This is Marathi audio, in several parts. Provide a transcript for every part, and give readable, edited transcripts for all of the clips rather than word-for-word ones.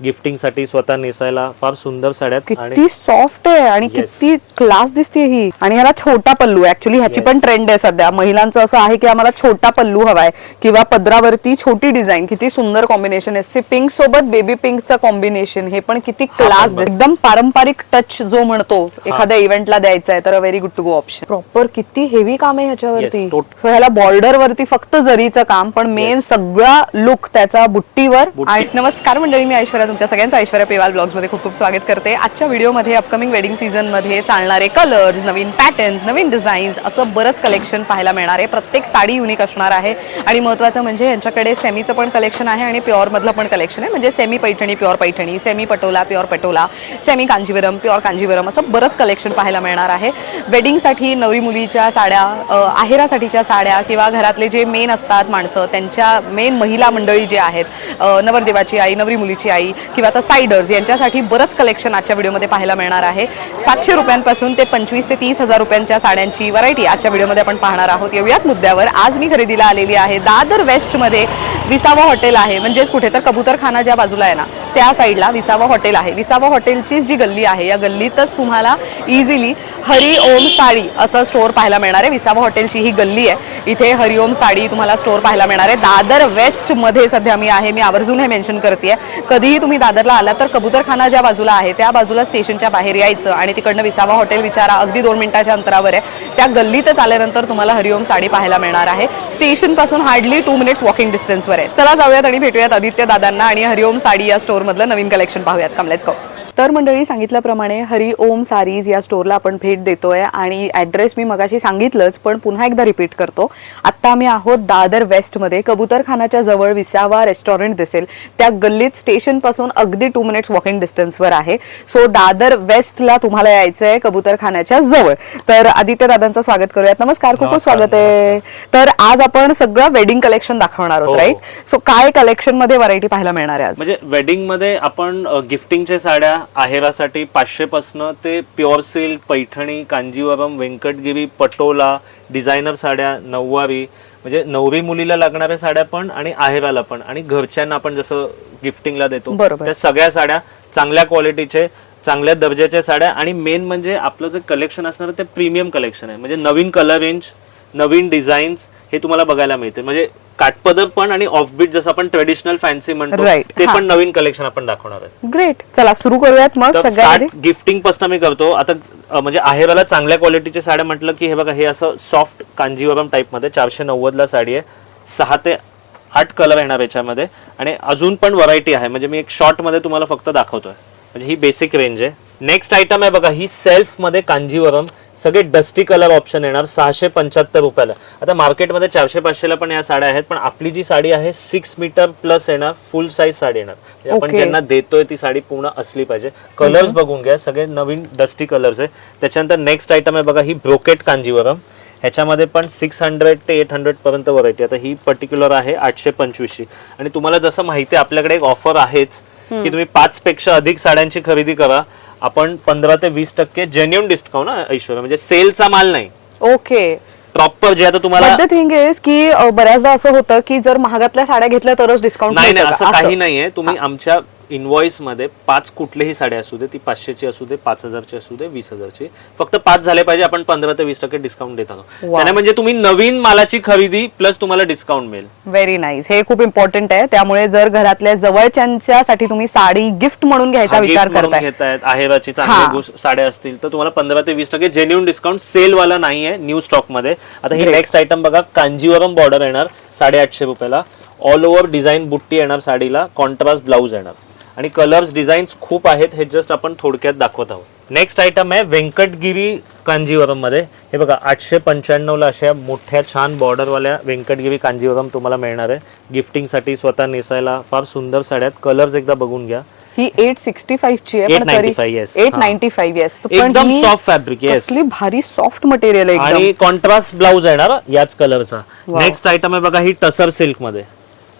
गिफ्टिंग साठी स्वतः नेसायला फार सुंदर साड्या आहेत. किती सॉफ्ट आहे आणि किती क्लास दिसते ही. आणि ह्याला छोटा पल्लू, ऍक्च्युली ह्याची पण ट्रेंड आहे सध्या. महिलांचं असं आहे की आम्हाला छोटा पल्लू हवाय किंवा पदरावरती छोटी डिझाईन. किती सुंदर कॉम्बिनेशन आहे. पिंक सोबत बेबी पिंकचं कॉम्बिनेशन, हे पण किती क्लास, एकदम पारंपरिक टच जो म्हणतो एखाद्या इव्हेंटला द्यायचा आहे तर very good to go option. Proper किती हेवी काम आहे ह्याच्यावरती. ह्याला बॉर्डर वरती फक्त जरीचं काम, पण मेन सगळा लुक त्याचा बुट्टीवर. आणि नमस्कार मंडळी, मी ऐश्वर्या, तुमच्या सगळ्यांचं ऐश्वर्या पेवाल ब्लॉग्स मध्ये खूप खूप स्वागत करते. आजच्या व्हिडिओमध्ये अपकमिंग वेडिंग सीझन मध्ये चालणारे कलर्स, नवीन पॅटर्न्स, नवीन डिझाईन्स, असं बरंच कलेक्शन पाहायला मिळणार आहे. प्रत्येक साडी युनिक असणार आहे आणि महत्त्वाचं म्हणजे यांच्याकडे सेमीचं पण कलेक्शन आहे आणि प्युअर मधलं पण कलेक्शन आहे. म्हणजे semi Paithani, pure Paithani, semi Patola, pure Patola, semi Kanjeevaram, pure Kanjeevaram, असं बरंच कलेक्शन पाहायला मिळणार आहे. वेडिंगसाठी नवरी मुलीच्या साड्या, आहेरासाठीच्या साड्या किंवा घरातले जे मेन असतात माणसं, त्यांच्या मेन महिला मंडळी जे आहेत, नवरदेवाची आई, नवरी मुलीची आई किंवा आता साईडर्स, यांच्यासाठी बरंच कलेक्शन आजच्या व्हिडिओमध्ये पाहायला मिळणार आहे. 700 रुपयांपासून ते 25,000 ते 30,000 रुपयांच्या साड्यांची व्हरायटी आजच्या व्हिडिओमध्ये आपण पाहणार आहोत. येऊयात मुद्द्यावर. आज मी खरेदीला आलेली आहे दादर वेस्ट मध्ये. विसावा हॉटेल आहे, म्हणजेच कुठे तर कबूतरखाना ज्या बाजूला आहे ना त्या साईडला विसावा हॉटेल आहे. विसावा हॉटेलची जी गल्ली आहे या गल्लीतच तुम्हाला इझिली हरी ओम साडी असं स्टोअर पाहायला मिळणार आहे. विसावा हॉटेलची ही गल्ली आहे, इथे हरिओम साडी तुम्हाला स्टोअर पाहायला मिळणार आहे. दादर वेस्ट मध्ये सध्या मी आहे. मी आवर्जून हे मेन्शन करते, कधीही तुम्ही दादरला आला तर कबूतरखाना ज्या बाजूला आहे त्या बाजूला स्टेशनच्या बाहेर यायचं आणि तिकडनं विसावा हॉटेल विचारा, अगदी 2 मिनिटाच्या अंतरावर आहे. त्या गल्लीतच आल्यानंतर तुम्हाला हरिओम साडी पाहायला मिळणार आहे. स्टेशन पासून हार्डली 2 मिनिट्स वॉकिंग डिस्टन्सवर आहे. चला जाऊयात आणि भेटूयात आदित्य दादांना आणि हरिओम साडी या स्टोअर मधलं नवीन कलेक्शन पाहूयात. Come let's go. तर मंडळी, सांगितल्याप्रमाणे हरी ओम सारीज या स्टोअरला आपण भेट देतोय आणि ॲड्रेस मी मगाशी सांगितलंच, पण पुन्हा एकदा रिपीट करतो. आत्ता आम्ही आहोत दादर वेस्टमध्ये. कबूतरखानाच्या जवळ विसावा रेस्टॉरंट दिसेल, त्या गल्लीत स्टेशन पासून अगदी 2 मिनिट्स वॉकिंग डिस्टन्सवर आहे. सो दादर वेस्टला तुम्हाला यायचं आहे कबूतरखान्याच्या जवळ. तर आदित्य दादांचं स्वागत करूयात. नमस्कार, खूप खूप स्वागत आहे. तर आज आपण सगळं वेडिंग कलेक्शन दाखवणार आहोत, राईट? सो काय कलेक्शन मध्ये व्हरायटी पाहायला मिळणार आहे आज? म्हणजे वेडिंग मध्ये आपण गिफ्टिंगच्या साड्या आहेरासाठी 500 पासून ते pure silk, Paithani, Kanjeevaram, Venkatagiri, Patola, designer साड्या, नऊवारी, म्हणजे नवरी मुलीला लागणाऱ्या साड्या पण आणि आहेराला पण आणि घरच्यांना आपण जसं गिफ्टिंगला देतो त्या सगळ्या साड्या चांगल्या क्वालिटीचे, चांगल्या दर्जाच्या साड्या. आणि मेन म्हणजे आपलं जे कलेक्शन असणार ते प्रीमियम कलेक्शन आहे. म्हणजे नवीन कलर रेंज, नवीन डिझाईन्स हे तुम्हाला बघायला मिळते. म्हणजे काठपदर पण आणि ऑफबीट जसं आपण ट्रेडिशनल फॅन्सी म्हणतो ते पण नवीन कलेक्शन आपण दाखवणार आहे. ग्रेट, चला सुरू करूयात. मग सगळ्यात गिफ्टिंग पासून मी करतो. आता म्हणजे आहेराला चांगल्या क्वालिटीच्या साड्या म्हटलं की हे बघा, हे असं सॉफ्ट कांजीवरम टाइप मध्ये 490 ला साडी आहे. 6 ते 8 कलर येणार याच्यामध्ये आणि अजून पण व्हरायटी आहे. म्हणजे मी एक शॉर्ट मध्ये तुम्हाला फक्त दाखवतोय. म्हणजे ही बेसिक रेंज आहे. नेक्स्ट आयटम आहे बघा, ही सेल्फ मध्ये कांजीवरम, सगळे डस्टी कलर ऑप्शन येणार 675 रुपयाला. आता मार्केटमध्ये 400-500 ला पण या साड्या आहेत, पण आपली जी साडी आहे 6 मीटर प्लस येणार, फुल साईज साडी येणार. आपण ज्यांना देतोय ती साडी पूर्ण असली पाहिजे. कलर्स बघून घ्या, सगळे नवीन डस्टी कलर्स आहे. त्याच्यानंतर नेक्स्ट आयटम आहे बघा, ही ब्रोकेट कांजीवरम. ह्याच्यामध्ये पण 600 ते 800 पर्यंत व्हरायटी. आता ही पर्टिक्युलर आहे 825 ची. आणि तुम्हाला जसं माहिती आहे आपल्याकडे एक ऑफर आहेच की तुम्ही 5 पेक्षा अधिक साड्यांची खरेदी करा, आपण 15 ते 20% जेन्युइन डिस्काउंट ऐश्वर्या, म्हणजे सेलचा माल नाही. ओके, प्रॉपर जे आता तुम्हाला द थिंग इज की बऱ्याचदा असं होतं की जर महागातल्या साड्या घेतल्या तरच डिस्काउंट नाही. असं काही नाहीये. तुम्ही आमच्या इनवॉइस मध्ये 5 कुठलीही साडी असू दे, ती 500 ची असू दे, 5000 ची असू दे, 20,000 ची, फक्त 5 झाले पाहिजे, आपण 15 ते 20% डिस्काउंट देत आहोत. त्याने म्हणजे तुम्ही नवीन मालाची खरेदी प्लस तुम्हाला डिस्काउंट मिळेल. व्हेरी नाईस, हे खूप इम्पॉर्टंट आहे. त्यामुळे जर घरातल्या जवळच्यांच्यासाठी तुम्ही साडी गिफ्ट म्हणून घ्यायचा विचार करताय, आहेराची चांगली साड्या असतील तर तुम्हाला 15 ते 20% जेन्युइन डिस्काउंट, सेल वाला नाहीये, न्यू स्टॉक मध्ये. आता ही नेक्स्ट आयटम बघा, कांजीवरम बॉर्डर येणार 850 रुपयाला. ऑल ओव्हर डिझाईन बुट्टी येणार साडीला, कॉन्ट्रास्ट ब्लाउज येणार आणि कलर्स डिझाईन्स खूप आहेत. हे जस्ट आपण थोडक्यात दाखवत आहोत. नेक्स्ट आयटम आहे व्यंकटगिरी कांजीवरम मध्ये. हे बघा 895 ला अशा मोठ्या छान बॉर्डरवाल्या व्यंकटगिरी कांजीवरम तुम्हाला मिळणार आहे. गिफ्टिंग साठी, स्वतः नेसायला फार सुंदर साड्या आहेत. कलर्स एकदा बघून घ्या. ही 865 ची आहे, 895 येस. एकदम सॉफ्ट फॅब्रिक, येस, कसली भारी सॉफ्ट मटेरियल आहे आणि कॉन्ट्रास्ट ब्लाउज येणार याच कलरचा. नेक्स्ट आयटम आहे बघा, ही टसर सिल्क मध्ये.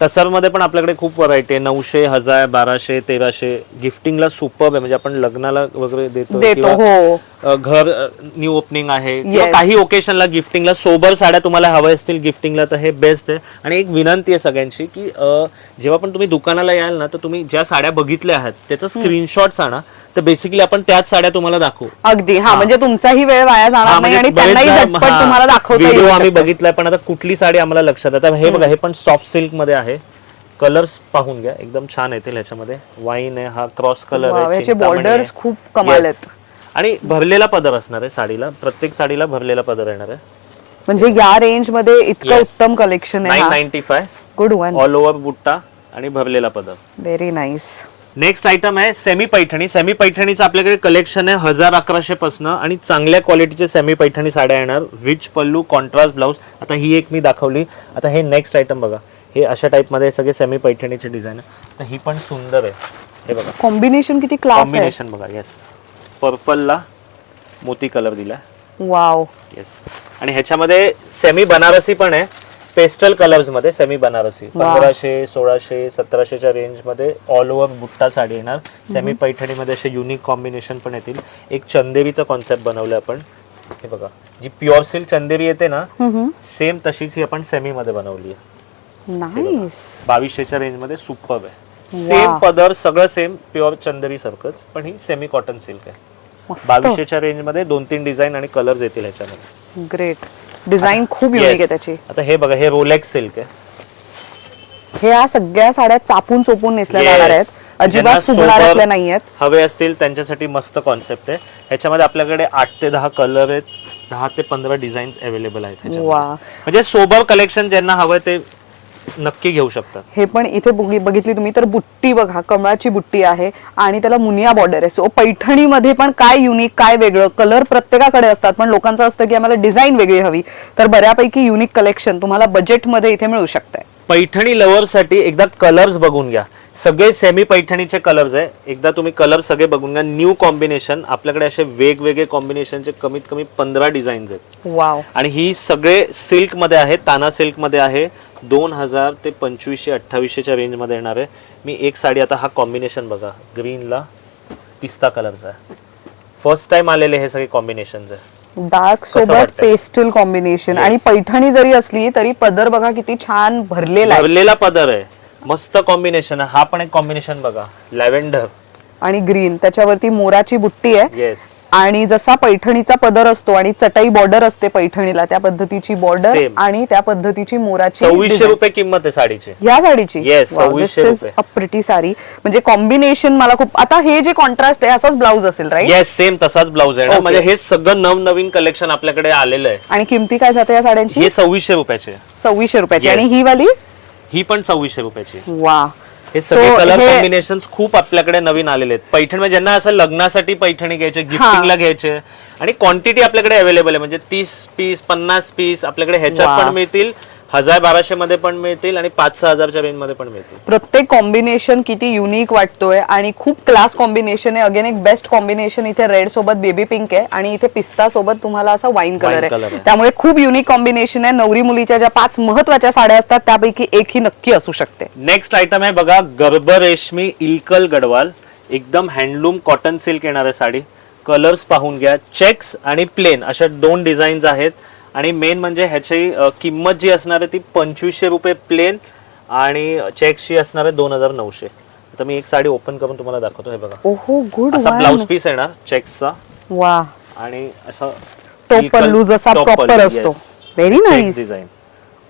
टसरमध्ये पण आपल्याकडे खूप व्हरायटी आहे. 900, 1000, 1200, 1300. गिफ्टिंगला सुपर आहे, म्हणजे आपण लग्नाला वगैरे देतो हो. घर न्यू ओपनिंग आहे किंवा काही ओकेशनला गिफ्टिंगला सोबर साड्या तुम्हाला हव्या असतील गिफ्टिंगला, तर हे बेस्ट आहे. आणि एक विनंती आहे सगळ्यांची की जेव्हा पण तुम्ही दुकानाला याल ना, तर तुम्ही ज्या साड्या बघितल्या आहात त्याचा स्क्रीनशॉट्स आणा. तर बेसिकली आपण त्याच साड्या तुम्हाला दाखवू. अगदी हा, म्हणजे तुमचाही वेळ वाया जाणार नाही आणि त्यांनाही झटपट तुम्हाला दाखवता येईल. आम्ही बघितलाय, पण आता कुठली साडी आम्हाला लक्षात. आता हे बघा, हे पण सॉफ्ट सिल्क मध्ये आहे. कलर्स पाहून घ्या, एकदम छान येतील ह्याच्यामध्ये. वाईन आहे, हा क्रॉस कलर आहे, याचे बॉर्डर्स खूप कमाल आहेत. आणि भरलेला पदर असणार आहे साडीला. प्रत्येक साडीला भरलेला पदर येणार आहे. म्हणजे या रेंज मध्ये इतकं उत्तम कलेक्शन आहे. 995 गुड वन. ऑल ओव्हर बुट्टा आणि भरलेला पदर. Very nice. नेक्स्ट आयटम आहे सेमी पैठणी. सेमी पैठणीचं आपल्याकडे कलेक्शन आहे 1000-1100 पासून, आणि चांगल्या क्वालिटीचे सेमी पैठणी साड्या येणार. रिच पल्लू, कॉन्ट्रास्ट ब्लाउज. आता ही एक मी दाखवली. आता हे नेक्स्ट आयटम बघा, हे अशा टाइप मध्ये सगळे सेमी पैठणीचे डिझाईन आहे. तर ही पण सुंदर आहे. हे बघा कॉम्बिनेशन किती क्लास आहे. कॉम्बिनेशन बघा. येस, पर्पलला मोती कलर दिलाय. वाव. येस. आणि ह्याच्यामध्ये सेमी बनारसी पण आहे, पेस्टल कलर्स मध्ये. सेमी बनारसी 1500, 1600, 1700च्या रेंज मध्ये ऑल ओव्हर बुट्टा साडी येणार. सेमी पैठणीमध्ये असे युनिक कॉम्बिनेशन पण येतील. एक चंदेरीचा कॉन्सेप्ट बनवलाय आपण. हे बघा, जी प्युअर सिल्क चंदेरी येते ना, सेम तशीच ही आपण सेमी मध्ये बनवली आहे. नाईस. 2200च्या रेंज मध्ये सुपर आहे. सेम पदर, सगळं सेम प्युअर चंदेरी सारखंच, पण ही सेमी कॉटन सिल्क आहे. 2200च्या रेंज मध्ये 2-3 डिझाईन आणि कलर्स येतील ह्याच्यामध्ये. ग्रेट. डिझाईन खूप युनिक आहे त्याची. आता हे बघा, हे रोलेक्स सिल्क आहे. ह्या सगळ्या साड्या चापून चोपून नेसल्या जाणार आहेत, अजिबात सुगणाऱ्यातल्या नाहीयेत. हवे असतील त्यांच्यासाठी मस्त कॉन्सेप्ट आहे. ह्याच्यामध्ये आपल्याकडे 8 ते 10 कलर आहेत, 10 ते 15 डिझाईन्स अवेलेबल आहेत ह्याच्यामध्ये. म्हणजे सोबर कलेक्शन ज्यांना हवंय ते नक्की घेऊ शकतात. हे पण इथे बघितली तुम्ही तर बुट्टी बघा, कमळाची बुट्टी आहे आणि त्याला मुनिया बॉर्डर आहे. सो पैठणीमध्ये पण काय युनिक, काय वेगळं. कलर प्रत्येकाकडे असतात, पण लोकांचं असतं की आम्हाला डिझाईन वेगळी हवी. तर बऱ्यापैकी युनिक कलेक्शन तुम्हाला बजेटमध्ये इथे मिळू शकतंय. पैठणी लव्हरसाठी एकदा कलर्स बघून घ्या. सगळे सेमी पैठणीचे कलर्स आहे. एकदा तुम्ही कलर सगळे बघून घ्या. न्यू कॉम्बिनेशन आपल्याकडे असे वेगवेगळे कॉम्बिनेशनचे कमीत कमी 15 डिझाईन्स आहेत. वाव. आणि ही सगळे सिल्क मध्ये आहेत, ताना सिल्क मध्ये आहे. 2000 ते 2500-2800च्या रेंज मध्ये येणार आहे. मी एक साडी, आता हा कॉम्बिनेशन बघा, ग्रीनला पिस्ता कलरचा आहे. फर्स्ट टाइम आलेले हे सगळे कॉम्बिनेशन्स आहे. डार्क सोबत पेस्टल कॉम्बिनेशन. आणि पैठणी जरी असली तरी पदर बघा किती छान भरलेला पदर आहे. मस्त कॉम्बिनेशन आहे. हा पण एक कॉम्बिनेशन बघा, लॅव्हेंडर आणि ग्रीन, त्याच्यावरती मोराची बुट्टी आहे. येस. आणि जसा पैठणीचा पदर असतो आणि चटाई बॉर्डर असते पैठणीला, त्या पद्धतीची बॉर्डर आणि त्या पद्धतीची मोराची. 2600 रुपये किंमत आहे साडीची, या साडीची. येस, 2600 रुपये. A pretty sari. म्हणजे कॉम्बिनेशन मला खूप. आता हे जे कॉन्ट्रास्ट आहे असाच ब्लाउज असेल, राईट? येस, सेम तसाच ब्लाउज आहे. म्हणजे हे सगळं नवनवीन कलेक्शन आपल्याकडे आलेलं आहे. आणि किमती काय जाते या साड्यांची? हे 2600 रुपयाचे. 2600 रुपयाची. आणि ही वाली? ही पण 2600 रुपयाची. वा. हे सगळे कलर कॉम्बिनेशन खूप आपल्याकडे नवीन आलेले आहेत. पैठणी म्हणजे ज्यांना असं लग्नासाठी पैठणी घ्यायचे, गिफ्टिंगला घ्यायचे, आणि क्वांटिटी आपल्याकडे अवेलेबल आहे. म्हणजे 30 पीस, 50 पीस आपल्याकडे ह्याच्यात पण मिळतील, 1000-1200 मध्ये पण मिळतील, आणि 5-6000च्या रेंज मध्ये पण मिळतील. प्रत्येक कॉम्बिनेशन किती युनिक वाटतोय आणि खूप क्लास कॉम्बिनेशन आहे. अगेन एक बेस्ट कॉम्बिनेशन इथे रेड सोबत बेबी पिंक आहे आणि इथे पिस्ता सोबत तुम्हाला असा वाईन कलर आहे. त्यामुळे खूप युनिक कॉम्बिनेशन आहे. नवरी मुलीच्या ज्या 5 महत्वाच्या साड्या असतात त्यापैकी एक ही नक्की असू शकते. नेक्स्ट आयटम आहे बघा, गर्भ रेशमी इल्कल गडवाल. एकदम हँडलूम कॉटन सिल्क येणार आहे साडी. कलर्स पाहून घ्या. चेक्स आणि प्लेन अशा 2 डिझाईन्स आहेत. आणि मेन म्हणजे ह्याची किंमत जी असणार आहे ती 2500 रुपये प्लेन, आणि चेक्सची असणार आहे 2900. आता मी एक साडी ओपन करून तुम्हाला दाखवतो. हे बघा, ओहो, गुड. असा ब्लाउज पीस येणार चेक्सचा. वा. आणि असा टॉप पल्लू जसा प्रॉपर असतो. Very nice design.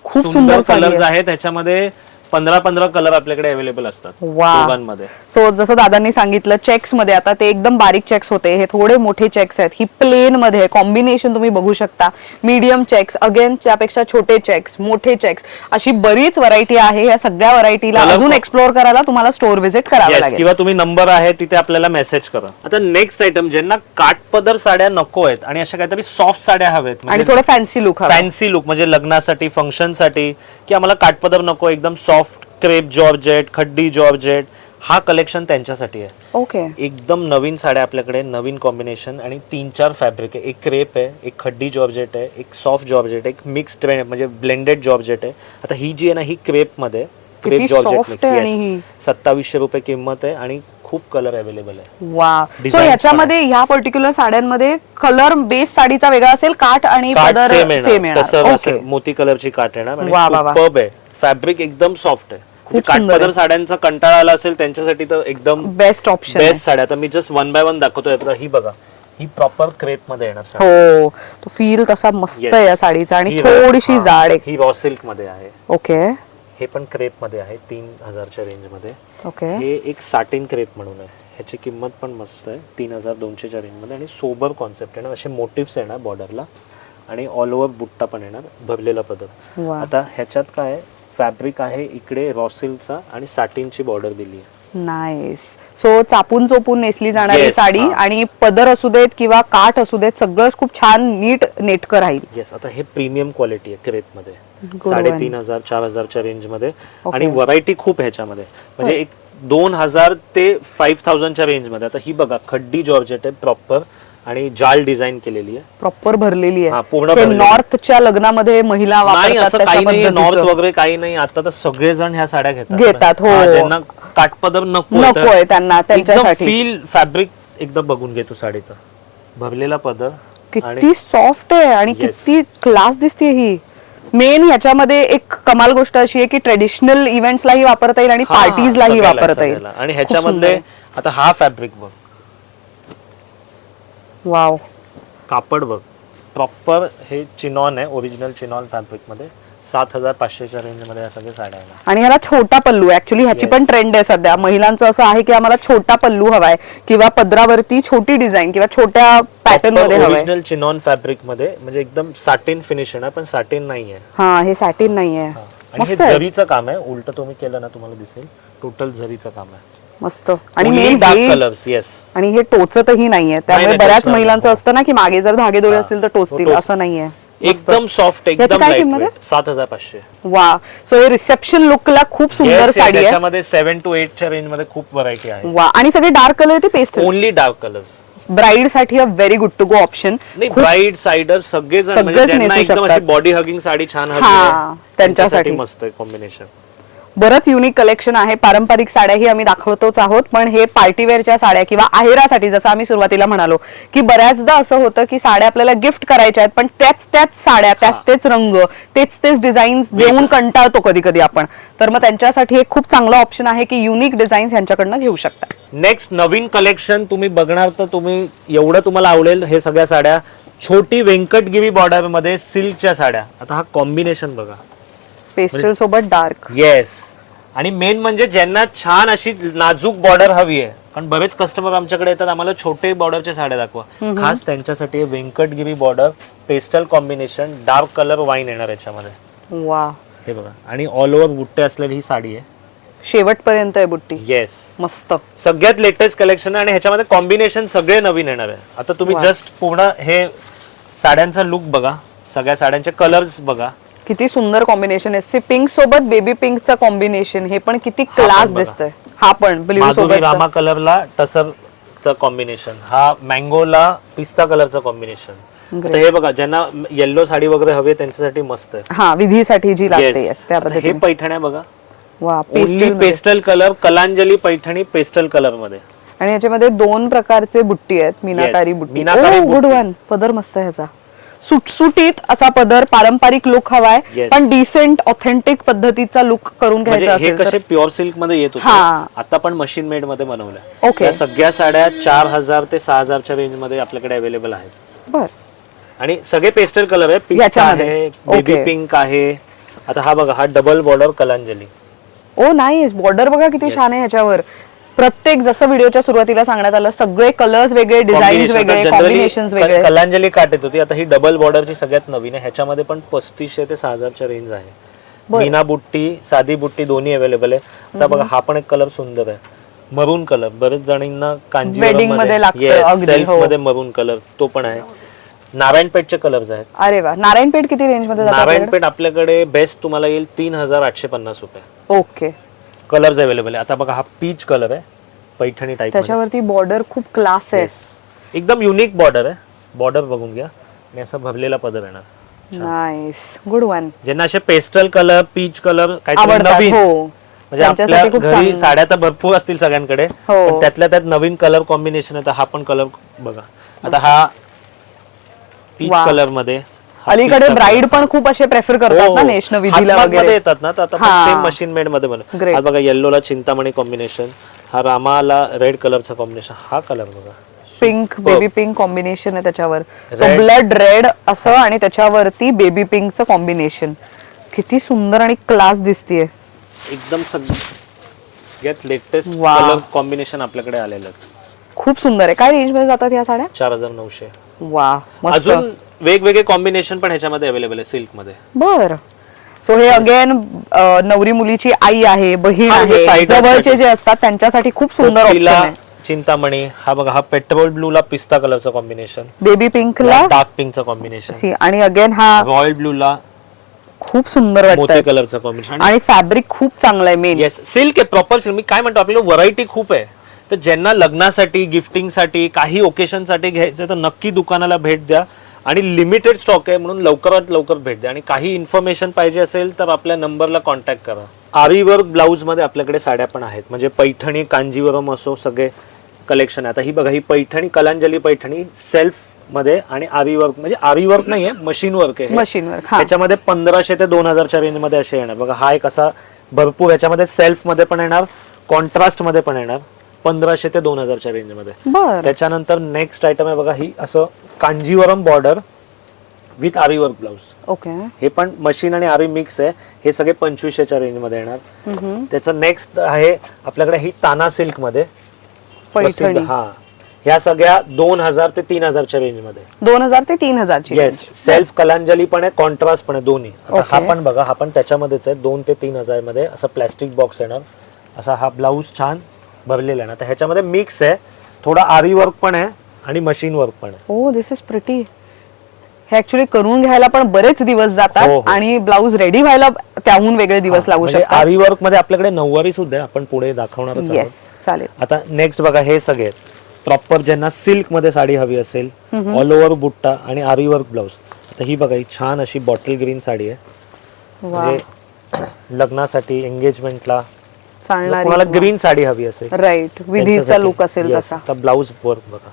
खूप सुंदर कलर्स आहेत ह्याच्यामध्ये. 15 कलर आपल्याकडे अवेलेबल असतात दोघांमध्ये. सो जसं दादांनी सांगितलं, चेक्स मध्ये आता ते एकदम बारीक चेक्स होते, हे थोडे मोठे चेक्स आहेत. ही प्लेन मध्ये कॉम्बिनेशन तुम्ही बघू शकता. मीडियम चेक्स, अगेन त्यापेक्षा छोटे चेक्स, मोठे चेक्स, अशी बरीच व्हरायटी आहे. या सगळ्या व्हरायटीला अजून एक्सप्लोर करायला तुम्हाला स्टोर व्हिजिट करावं लागेल, किंवा तुम्ही नंबर आहे तिथे आपल्याला मेसेज करा. आता नेक्स्ट आयटम, ज्यांना काठपदर साड्या नको आहेत आणि अशा काहीतरी सॉफ्ट साड्या हवेत आणि थोडं फॅन्सी लुक, म्हणजे लग्नासाठी, फंक्शनसाठी, की आम्हाला काठपदर नको, एकदम सॉफ्ट क्रेप जॉर्जेट, खड्डी जॉर्जेट, हा कलेक्शन त्यांच्यासाठी आहे. ओके. एकदम नवीन साड्या आपल्याकडे, नवीन कॉम्बिनेशन आणि 3-4 फॅब्रिक आहे. एक क्रेप आहे, एक खड्डी जॉर्जेट आहे, एक सॉफ्ट जॉर्जेट, एक मिक्स्ड म्हणजे ब्लेंडेड जॉर्जेट आहे. आता ही जी आहे ना, ही क्रेप मध्ये, क्रेप किती जॉर्जेट soft मिक्स आहे आणि ही. 2700 रुपये किंमत आहे आणि खूप कलर अवेलेबल आहे. वा सो Designs ह्याच्यामध्ये ह्या पर्टिक्युलर साड्यांमध्ये कलर बेस साडीचा वेगळा असेल, काठ आणि पदर सेम सेम येणार, तसं येणार. असं ओके मोती कलरची काठ येणार आणि वा, वा, वा. सुपर्ब आहे. फॅब्रिक एकदम सॉफ्ट आहे. म्हणजे खूप सुंदर काठपदर आहे. साड्यांचा कंटाळा आला असेल त्यांच्यासाठी तर एकदम बेस्ट ऑप्शन बेस्ट साड्या. आता मी जस्ट वन बाय वन दाखवतोय. आता ही बघा, ही प्रॉपर क्रेप मध्ये येणार साडी. हो तो फील तसा मस्त Yes. आहे या साडीचा आणि ही थोडीशी हा, जाड आहे. ही रॉ सिल्क मध्ये आहे. ओके हे पण क्रेप मध्ये आहे 3000च्या रेंज मध्ये. ओके हे एक साटिन क्रेप म्हणून आहे. ह्याची किंमत पण मस्त आहे 3200च्या रेंज मध्ये आणि सोबर कॉन्सेप्ट येणार. असे मोटिव्स येणार बॉर्डरला आणि ऑल ओव्हर बुट्टा पण येणार, भरलेला पदर. वा आता ह्याच्यात काय फॅब्रिक आहे, इकडे रॉ सिल्कचा आणि साटिनची बॉर्डर दिली आहे. नाईस. सो चापून चोपून नेसली जाणारी Yes, साडी हा. आणि पदर असू देत किंवा काठ असू देत सगळं खूप छान नीट नेटकं राहील. येस. आता हे प्रीमियम क्वालिटी आहे क्रेप मध्ये. Good 3500 4000च्या रेंज मध्ये आणि व्हरायटी खूप ह्याच्यामध्ये. म्हणजे एक 2000 ते 5000च्या रेंज मध्ये. आता ही बघा खड्डी जॉर्जेट आहे प्रॉपर आणि जाल डिझाईन केलेली आहे. प्रॉपर भरलेली हा, आहे. पूर्ण हे भरलेली. नॉर्थच्या लग्नामध्ये महिला नाही वापरतात असं तशा काही नाही, नॉर्थ पद्धतीचं. वगैरे काही नाही. आता तर सगळेजण ह्या साड्या घेतात. घेतात, हो. हा, ज्यांना काठपदर नकोय तर नकोय त्यांना एकदम त्यांच्यासाठी. फील फॅब्रिक एकदम बघून घे तू साडीचा. भरलेला पदर किती सॉफ्ट आहे आणि Yes. किती क्लास दिसते ही. मेन ह्याच्यामध्ये एक कमाल गोष्ट अशी आहे की ट्रेडिशनल इव्हेंट्सलाही वापरता येईल आणि हा, पार्टीजलाही सगळ्याला, वापरता येईल. सगळ्याला. आणि ह्याच्यामध्ये आता हा फॅब्रिक बघ, वाव कापड बघ, प्रॉपर हे चिनॉन आहे, ओरिजिनल चिनॉन फॅब्रिक मध्ये. 7500च्या रेंज मध्ये या सगळ्या साड्या आहेत. आणि ह्याला छोटा पल्लू ऍक्च्युली ह्याची पण ट्रेंड आहे सध्या. महिलांचं असं आहे की आम्हाला छोटा पल्लू हवाय किंवा पदरावरती छोटी डिझाईन किंवा छोट्या पॅटर्न मध्ये हवाय. ओरिजिनल चिनॉन फॅब्रिक मध्ये, म्हणजे एकदम साटिन फिनिश आहे पण साटिन नाहीये. हा हे सॅटिन नाहीये. आणि हे मस्त आहे. जरीचं काम आहे. उलट तुम्ही केलं ना तुम्हाला दिसेल टोटल जरीचं काम आहे. मस्त. आणि मेन डार्क कलर्स. येस. आणि हे टोचतही नाहीये, त्यामुळे नाही, बऱ्याच टोचणार महिलांचं नाही. असतं ना की मागे जर धागेदोरे असतील तर टोचतील, टोच. असं नाहीये. एकदम सॉफ्ट, याची एकदम काय किंमत आहे? लाईट. 7500. वा सो हे रिसेप्शन लुकला खूप सुंदर साडी आहे. याच्यामध्ये 7 to 8च्या रेंज मध्ये खूप व्हरायटी आहे. वा आणि सगळे डार्क कलर ते pastel. Only dark colours. Bride साठी a very good to go option. नाही, ब्राईड साइडर सगळेजण, सगळेच म्हणजे ज्यांना नेसू एकदम शकतात. अशी बॉडी हगिंग साडी छान हवी हा, आहे, त्यांच्यासाठी मस्त आहे कॉम्बिनेशन. बरंच युनिक कलेक्शन आहे. पारंपरिक साड्याही आम्ही दाखवतोच आहोत, पण हे पार्टीवेअरच्या साड्या किंवा आहेरासाठी जसं आम्ही सुरुवातीला म्हणालो की बऱ्याचदा असं होतं की साड्या आपल्याला गिफ्ट करायच्या आहेत पण त्याच साड्या, तेच रंग, तेच डिझाईन्स देऊन कंटाळतो कधी कधी आपण. तर मग त्यांच्यासाठी एक खूप चांगला ऑप्शन आहे की युनिक डिझाईन्स यांच्याकडनं घेऊ शकता. नेक्स्ट नवीन कलेक्शन तुम्ही बघणार तर तुम्ही एवढं तुम्हाला आवडेल. हे सगळ्या साड्या छोटी व्यंकटगिरी बॉर्डर मध्ये सिल्कच्या साड्या. आता हा कॉम्बिनेशन बघा, पेस्टल सोबत डार्क. येस. आणि मेन म्हणजे ज्यांना छान अशी नाजूक बॉर्डर हवी आहे, कारण बरेच कस्टमर आमच्याकडे येतात आम्हाला छोटे बॉर्डरच्या साड्या दाखवा, खास त्यांच्यासाठी Venkatagiri border pastel combination, dark colour wine येणार याच्यामध्ये. वा हे बघा. आणि ऑल ओव्हर बुट्टे असलेली ही साडी आहे. शेवटपर्यंत आहे बुट्टी. येस. मस्त. सगळ्यात लेटेस्ट कलेक्शन आणि ह्याच्यामध्ये कॉम्बिनेशन सगळे नवीन येणार आहे. आता तुम्ही जस्ट पूर्ण हे साड्यांचा लुक बघा, सगळ्या साड्यांचे कलर्स बघा, किती सुंदर कॉम्बिनेशन आहे. पिंक सोबत बेबी पिंकचं कॉम्बिनेशन, हे पण किती क्लास बघा. दिसतंय. हा पण ब्ल्यू माधुरी सोबत रामा कलरला टसरचं कॉम्बिनेशन, हा मँगोला पिस्ता कलरचं कॉम्बिनेशन. आता हे बघा, ज्यांना येल्लो साडी वगैरे हवी आहे त्यांच्यासाठी मस्त आहे. हा विधीसाठी जी लागते. Yes. त्या आता हे पद्धतीने. पैठण्या बघा, वा only pastel colour, Kalanjali Paithani pastel colour मध्ये. आणि याच्यामध्ये दोन प्रकारचे बुट्टी आहेत. मीनाकारी Yes, बुट्टी. मीनाकारी गुड बुट्टी. वन. पदर मस्त आहे ह्याचा. सुटसुटीत असा पदर, पारंपरिक लुक हवाय Yes. पण डिसेंट ऑथेंटिक पद्धतीचा लुक करून म्हणजे घ्यायचा हे असेल कसे तर. प्युअर सिल्क मध्ये येत होते, हा. आता पण मशीन मेड मध्ये बनवल्या. Okay. या सगळ्या साड्या 4000 ते 6000च्या रेंज मध्ये आपल्याकडे अवेलेबल आहेत. बर. आणि सगळे पेस्टल कलर आहे. पिस्ता याच्यामध्ये. आहे, बेबी Okay. पिंक आहे. आता हा बघा, हा डबल बॉर्डर कलांजली. ओ नाईस. बॉर्डर बघा किती छान आहे ह्याच्यावर. प्रत्येक जसं व्हिडिओच्या सुरुवातीला सांगण्यात आलं, सगळे कलर्स वेगळे, डिझाईन्स वेगळे, कॉम्बिनेशन्स वेगळे. कलांजली काट येत होती, आता ही डबल बॉर्डरची सगळ्यात नवीन आहे. ह्याच्यामध्ये पण 3500 ते 6000च्या रेंज आहे. मीना बुट्टी, साधी बुट्टी दोन्ही अवेलेबल आहे. आता बघा, हा पण एक कलर सुंदर आहे, मरून कलर. बरेच जणींना Wedding मध्ये लागतं अगदी, सेल्फ हो. मध्ये मरून कलर तो पण आहे. नारायणपेठचे कलर्स आहेत. अरे वा. नारायणपेठ किती रेंज मध्ये जातात आपल्याकडे? नारायणपेठ आपल्याकडे बेस्ट तुम्हाला येईल 3850 रुपये. ओके. कलर्स अवेलेबल आहे. आता बघा, हा पीच कलर आहे, पैठणी टाइप. त्याच्यावरती बॉर्डर खूप क्लास आहे. एकदम युनिक बॉर्डर आहे. बॉर्डर बघून घ्या. आणि असा भरलेला पदर येणार. नाईस. Good one. ज्यांना असे पेस्टल कलर, पीच कलर काहीतरी आवडतात. नवीन, हो म्हणजे त्यांच्यासाठी आपल्या खूप घरी चांगलं. साड्या तर भरपूर असतील सगळ्यांकडे, हो. पण त्यातल्या त्यात नवीन कलर कॉम्बिनेशन आहे. तर हा पण कलर बघा, आता हा पीच वा. कलर मध्ये, हा अलीकडे पिस्ता ब्राईड color. पण खूप असे प्रेफर करतात ना नेशन विधीला हातमागमध्ये वगैरे. येतात ना, तर आता हा. सेम मशीन मेड मध्ये बनव. Great. हा बघा येल्लोला चिंतामणी कॉम्बिनेशन, हा रामाला रेड कलरचा कॉम्बिनेशन, हा कलर बघा पिंक बेबी पिंक कॉम्बिनेशन आहे त्याच्यावर, Red. ब्लड रेड असं आणि त्याच्यावरती बेबी पिंकचं कॉम्बिनेशन. किती सुंदर आणि क्लास दिसतीये. एकदम सगळ्यात लेटेस्ट वा. कलर कॉम्बिनेशन आपल्याकडे आलेलं आहे. खूप सुंदर आहे. काय रेंज मध्ये जातात या साड्या? 4900. वा मस्त. अजून वेगवेगळे कॉम्बिनेशन पण ह्याच्यामध्ये अवेलेबल आहे सिल्क मध्ये. बर. सो हे अगेन नवरी मुलीची आई आहे, बहीण हा, म्हणजे आहे, side जवळचे साठी. जे असतात त्यांच्यासाठी खूप सुंदर ऑप्शन पोपटीला आहे. चिंतामणी, हा बघा हा पेट्रोल ब्लू ला पिस्ता कलरचा कॉम्बिनेशन, बेबी पिंकला डार्क पिंकचा कॉम्बिनेशन, आणि अगेन हा रॉयल ब्लू ला खूप सुंदर मोती वाटतंय कलरचा कॉम्बिनेशन. आणि फॅब्रिक खूप चांगलं आहे मेन. येस, सिल्क आहे, प्रॉपर सिल्क. मी काय म्हणतो, आपल्याला व्हरायटी खूप आहे. तर ज्यांना लग्नासाठी, गिफ्टिंग साठी, काही ओकेशन साठी घ्यायचं तर नक्की दुकानाला भेट द्या. आणि लिमिटेड स्टॉक आहे म्हणून लवकरात लवकर भेट द्या. आणि काही इन्फॉर्मेशन पाहिजे असेल तर आपल्या नंबरला कॉन्टॅक्ट करा. आरी वर्क ब्लाऊज मध्ये आपल्याकडे साड्या पण आहेत, म्हणजे पैठणी, कांजीवरम असो, सगळे कलेक्शन आहे. आता ही बघा, ही पैठणी, कलांजली पैठणी सेल्फ मध्ये आणि आरी वर्क, म्हणजे आरी वर्क नाहीये, मशीन वर्क आहे. Machine work. हा. त्याच्यामध्ये 1500 ते 2000च्या रेंज मध्ये असे येणार बघा. हा एक असा भरपूर, याच्यामध्ये सेल्फ मध्ये पण येणार, कॉन्ट्रास्ट मध्ये पण येणार, 1500 ते 2000च्या रेंज मध्ये. बर. त्याच्यानंतर नेक्स्ट आयटम आहे बघा, ही असं Kanjeevaram border with aari work blouse. Okay. हे पण मशीन आणि आरी मिक्स आहे. हे सगळे 2500च्या रेंज मध्ये येणार. त्याचं नेक्स्ट आहे आपल्याकडे ही ताना सिल्क मध्ये प्रसिद्ध. पैठणी. हा, ह्या सगळ्या 2000 ते 3000च्या रेंज मध्ये. 2000 ते 3000 ची. येस, सेल्फ कलांजली पण आहे, कॉन्ट्रास्ट पण आहे, दोन्ही. आता हा Okay. पण बघा, हा पण त्याच्यामध्येच आहे. 2 ते 3000 मध्ये असा प्लास्टिक बॉक्स येणार. असा हा ब्लाऊज छान भरलेला आहे ना. तर ह्याच्यामध्ये मिक्स आहे, थोडा आरी वर्क पण आहे आणि मशीन वर्क पण आहे. ओ दिस इज प्रिटी. हे ऍक्च्युली करून घ्यायला पण बरेच दिवस जातात हो. आणि ब्लाऊज रेडी व्हायला त्याहून वेगळे दिवस लागू म्हणजे शकतात. आरी वर्क मध्ये आपल्याकडे नऊवारी सुद्धा आहे, आपण पुढे दाखवणारच आहोत. येस, चालेल. आता नेक्स्ट बघा, हे सगळे प्रॉपर ज्यांना सिल्क मध्ये साडी हवी असेल, ऑल ओव्हर बुट्टा आणि आरी वर्क ब्लाऊज. आता ही बघा, ही छान अशी बॉटल ग्रीन साडी आहे, वा. म्हणजे लग्नासाठी, एंगेजमेंटला, चालणारी. कोणाला ग्रीन साडी हवी असेल, राईट, विधीचा त्यांच्यासाठी. लुक असेल Yes. तसा. आता ब्लाऊज वर्क बघा,